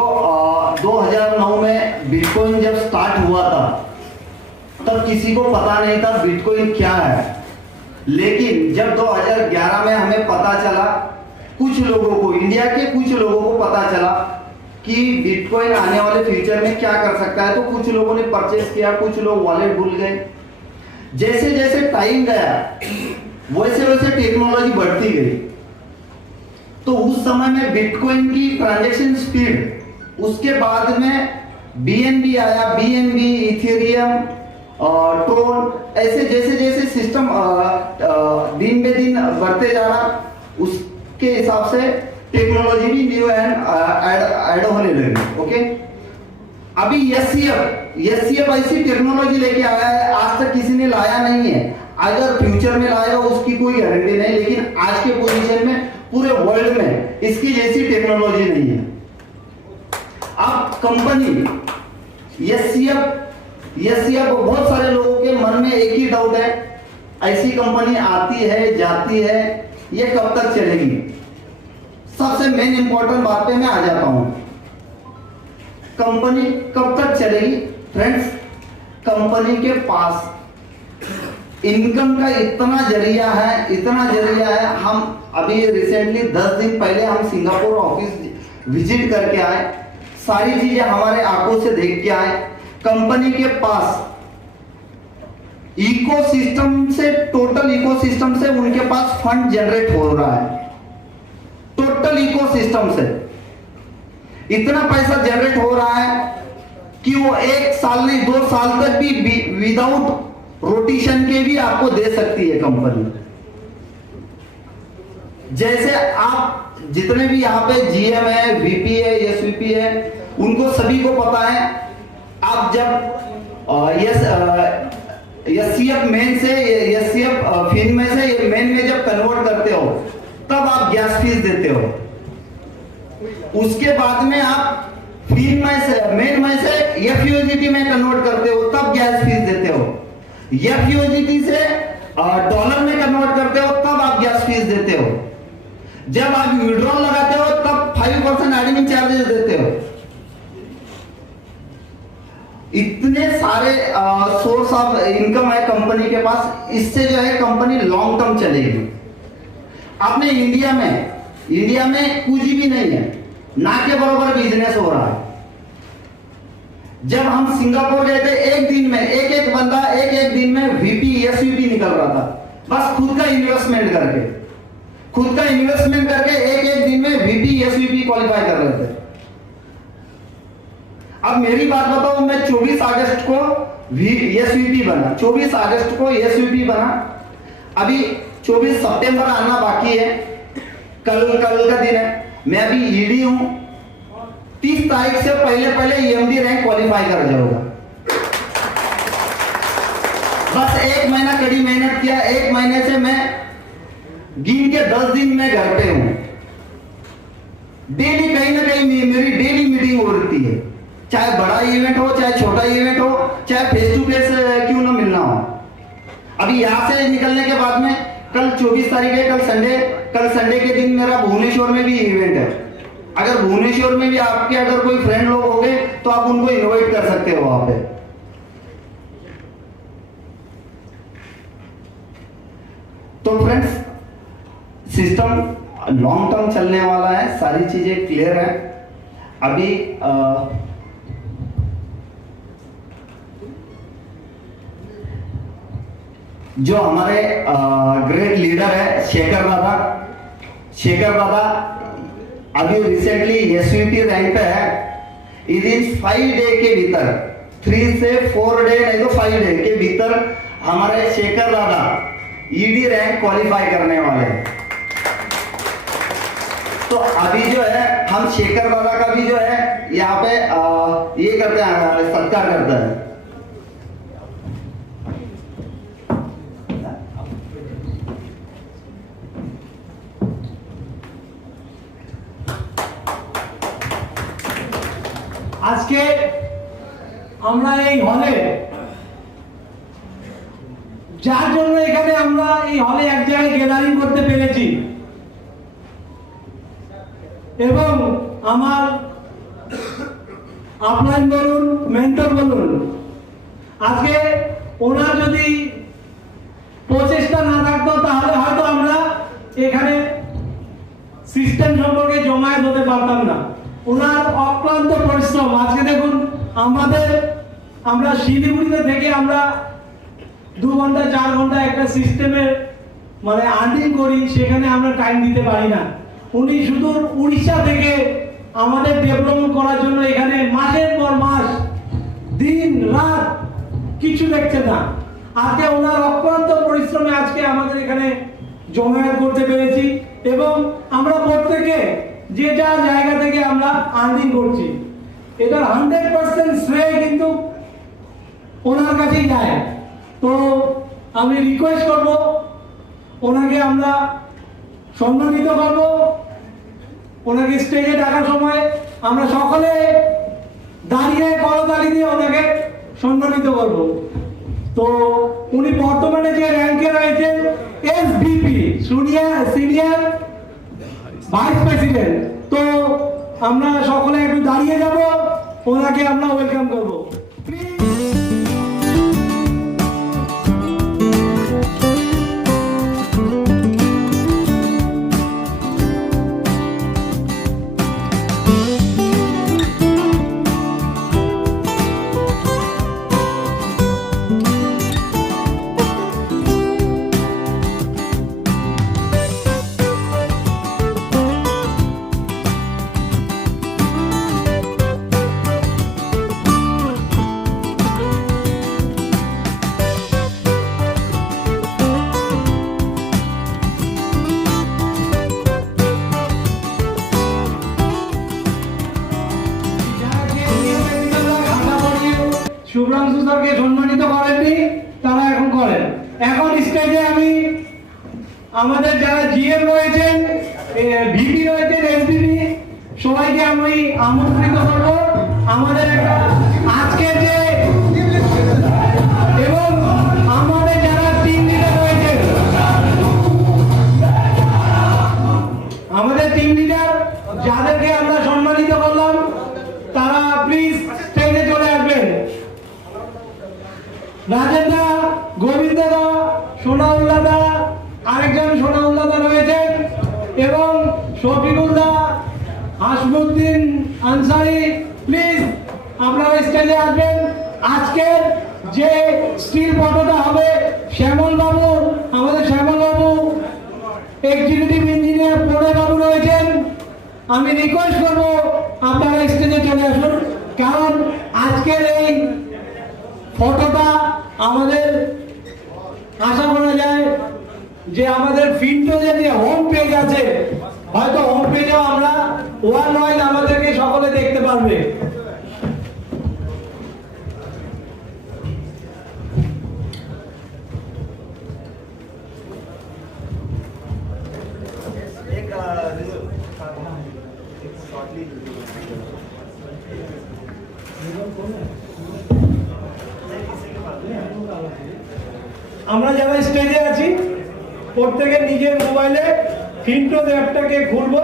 2009 में बिटकॉइन जब स्टार्ट हुआ था तब किसी को पता नहीं था बिटकॉइन क्या है, लेकिन जब 2011 में हमें पता चला, कुछ लोगों को, इंडिया के कुछ लोगों को पता चला कि बिटकॉइन आने वाले फ्यूचर में क्या कर सकता है, तो कुछ लोगों ने परचेस किया, कुछ लोग वॉलेट भूल गए। जैसे जैसे टाइम गया वैसे वैसे टेक्नोलॉजी बढ़ती गई, तो उस समय में बिटकॉइन की ट्रांजैक्शन स्पीड, उसके बाद में बीएनबी आया, बीएनबी, इथेरियम, टोन, ऐसे जैसे जैसे सिस्टम दिन बे दिन बढ़ते जा रहा, उसके हिसाब से टेक्नोलॉजी भी न्यू एंड ऐड होने लगी। ओके, अभी एससीएफ ऐसी टेक्नोलॉजी लेके आया है, आज तक किसी ने लाया नहीं है। अगर फ्यूचर में लाएगा उसकी कोई गारंटी नहीं, लेकिन आज के पोजीशन में पूरे वर्ल्ड में इसकी जैसी टेक्नोलॉजी नहीं है। अब कंपनी एससीएफ बहुत सारे लोगों के मन में एक ही डाउट है, ऐसी कंपनी आती है जाती है, ये कब तक चलेगी। सबसे मेन इंपॉर्टेंट बात पे मैं आ जाता हूं, कंपनी कब तक चलेगी। फ्रेंड्स, कंपनी के पास इनकम का इतना जरिया है। हम अभी रिसेंटली 10 दिन पहले हम सिंगापुर ऑफिस विजिट करके आए, सारी चीजें हमारे आंखों से देख के आए। कंपनी के पास इकोसिस्टम से, टोटल इकोसिस्टम से उनके पास फंड जनरेट हो रहा है। टोटल इकोसिस्टम से इतना पैसा जनरेट हो रहा है कि वो 1 साल नहीं 2 साल तक भी विदाउट रोटेशन के भी आपको दे सकती है कंपनी। जैसे आप जितने भी यहाँ पे जीएम है, वीपी है, एसवीपी है, उनको सभी को पता है, आप जब एससीएफ मेन से एससीएफ फिन में से मेन में जब कन्वर्ट करते हो तब आप गैस फीस देते हो। उसके बाद में आप फिन में से, मेन में से एफयूजीटी में कन्वर्ट करते हो तब गैस फीस देते हो। एफयूजीटी से डॉलर में कन्वर्ट करते हो तब आप गैस फीस देते हो। जब आप विड्रॉल लगाते हो तब 5% एडमिन चार्जेस देते हो। इतने सारे सोर्स ऑफ इनकम है कंपनी के पास, इससे जो है कंपनी लॉन्ग टर्म चलेगी। अपने इंडिया में कुछ भी नहीं है, ना के बराबर बिजनेस हो रहा है। जब हम सिंगापुर गए थे, एक दिन में एक बंदा एक दिन में वीपी एसवीपी निकल रहा था, बस खुद का इन्वेस्टमेंट करके एक दिन में वीपी एसवीपी क्वालिफाई कर रहे थे। अब मेरी बात बताओ, मैं 24 अगस्त को एसवीपी बना, 24 अगस्त को एसवीपी बना, अभी 24 सितंबर आना बाकी है, कल का दिन है। मैं अभी ईडी हूं, 30 तारीख से पहले ईएमडी रैंक क्वालिफाई कर जाऊंगा। बस 1 महीना कड़ी मेहनत किया, 1 महीने से मैं गिन के 10 दिन में घर पे हूं। डेली कहीं ना कहीं मेरी डेली मीटिंग हो रही है, चाहे बड़ा इवेंट हो, चाहे छोटा इवेंट हो, चाहे फेस टू फेस क्यों ना मिलना हो। अभी यहां से निकलने के बाद में कल 24 तारीख है, कल संडे के दिन मेरा भुवनेश्वर में भी इवेंट है। अगर भुवनेश्वर में भी आपके अगर कोई फ्रेंड लोग हो गए तो आप उनको इनवाइट कर सकते हो वहां पे। तो फ्रेंड्स, सिस्टम लॉन्ग टर्म चलने वाला है, सारी चीजें क्लियर है। अभी जो हमारे ग्रेट लीडर है शेखर दादा अभी रिसेंटली एसवीपी रैंक पे है। इट इज 5 डे के भीतर, 3 से 4 डे नहीं तो 5 डे के भीतर हमारे शेखर दादा ईडी रैंक क्वालिफाई करने वाले हैं। तो अभी जो है हम शेखर दादा का भी जो है यहाँ पे ये करते हैं, सत्कार करते हैं। আজকে আমরা এই হলে যার জন্য এখানে আমরা এই হলে এক জায়গায় গ্যাদারিং করতে পেরেছি এবং আমার আপলাইন বলুন, মেন্টর বলুন, আজকে ওনার যদি প্রচেষ্টা না থাকতো তাহলে হয়তো আমরা এখানে সিস্টেম সম্পর্কে জমায়েত হতে পারতাম না। ওনার অক্লান্ত পরিশ্রম, আজকে দেখুন আমরা শিলিগুড়িতে থেকে আমরা 2 ঘন্টা 4 ঘন্টা একটা সিস্টেমের মানে আর্নিং করি, সেখানে আমরা টাইম দিতে পারি না। উনি শুধু উড়িষ্যা থেকে আমাদের ডেভেলপমেন্ট করার জন্য এখানে মাসের পর মাস দিন রাত কিছু দেখছে না। আজকে ওনার অক্লান্ত পরিশ্রমে আজকে আমাদের এখানে জমায়েত করতে পেরেছি এবং আমরা প্রত্যেকে যে যার জায়গা থেকে আমরা আর্নিং করছি। এটা 100% শ্রেয় কিন্তু ওনার কাছেই যায়। তো আমি রিকোয়েস্ট করব ওনাকে আমরা সম্মানিত করব। ওনাকে স্টেজে ডাকার সময় আমরা সকলে দাঁড়িয়ে করতালি দিয়ে ওনাকে সম্মানিত করব। তো উনি বর্তমানে যে র্যাঙ্কে রয়েছেন এসবিপি সিনিয়র ভাইস প্রেসিডেন্ট। তো আমরা সকলে একটু দাঁড়িয়ে যাব, ওনাকে আমরা ওয়েলকাম করব। শুভ্রাংশু স্যারকে সম্মানিত করেননি, তারা এখন করেন। এখন স্টেজে আমি আমাদের যারা জিএম রয়েছেন, ভিপি রয়েছেন, এসডিপি, সবাইকে আমি আমন্ত্রিত করব আমাদের একটা আজকের যে এবং আমাদের যারা টিম লিডার রয়েছেন, আমাদের টিম লিডার যাদেরকে আমরা সম্মানিত করলাম তারা প্লিজ স্টেজে চলে আসবেন। রাজেন্দা, গোবিন্দদা, সোনাউল্লাদা, আরেকজন সোনাউল্লাদা রয়েছেন এবং শফিকুল্লাহ, হাসমুদ্দিন আনসারি, প্লিজ আপনারা স্টেজে আসবেন। আজকের যে স্টিল ফটোটা হবে শ্যামল বাবু, আমাদের শ্যামল বাবু এক্সিকিউটিভ ইঞ্জিনিয়ার প্রণয় বাবু রয়েছেন। আমি রিকোয়েস্ট করব আপনারা স্টেজে চলে আসুন, কারণ আজকের এই ফটোটা আমাদের আশা করা যায় যে আমাদের ফিন্টোজের যে হোম পেজ আছে, হয়তো হোম পেজেও আমরা ওয়ান ওয়াইজ আমাদেরকে সকলে দেখতে পারবে। আমরা যারা স্টেজে আছি প্রত্যেকে নিজের মোবাইলে ফিন্টোজ অ্যাপটাকে খুলবো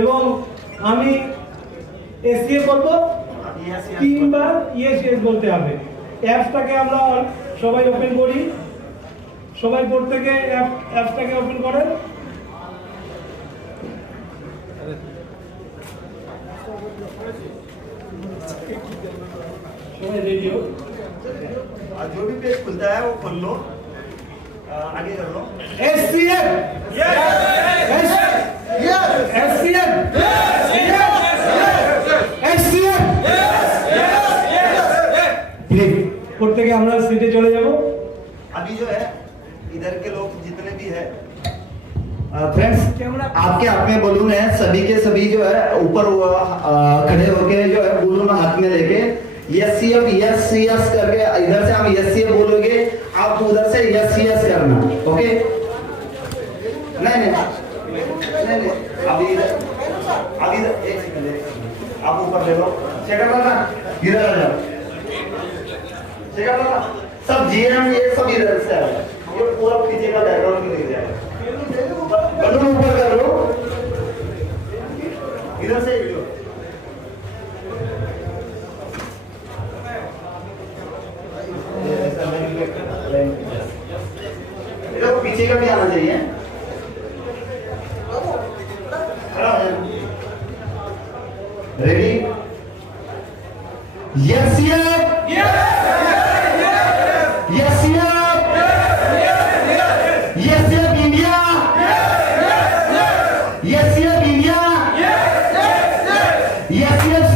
এবং আমি এসিএ বলবো, 3 বার ইয়েস ইয়েস বলতে হবে। অ্যাপসটাকে আমরা সবাই ওপেন করি, সবাই প্রত্যেকে অ্যাপসটাকে ওপেন করেন। সবাই রেডিও, जो भी पेज खुलता है वो खोल लो, आगे कर लो। एससीएफ एससीएफ एससीएफ प्लीज प्रत्येक আমরা সিটে चले যাব। अभी जो है इधर के लोग जितने भी है फ्रेंड्स, आपके हाथ में बलून है, सभी के सभी जो है ऊपर खड़े होके जो है बलून हाथ में लेके यस यस करके इधर से हम यस बोलोगे, आप उधर से यस करना। ओके, नहीं अभी एक सेकंड, आप ऊपर ले लो, सेकंड वाला इधर आ जाओ, सेकंड वाला सब जीएम ये सब इधर से आ, ये पूरा पीछे का बैकग्राउंड भी दिख जाएगा। बलून ऊपर कर लो, इधर से वीडियो इधर पीछे का भी आना चाहिए। Ready? Yes yes yes yes yes India yes India yes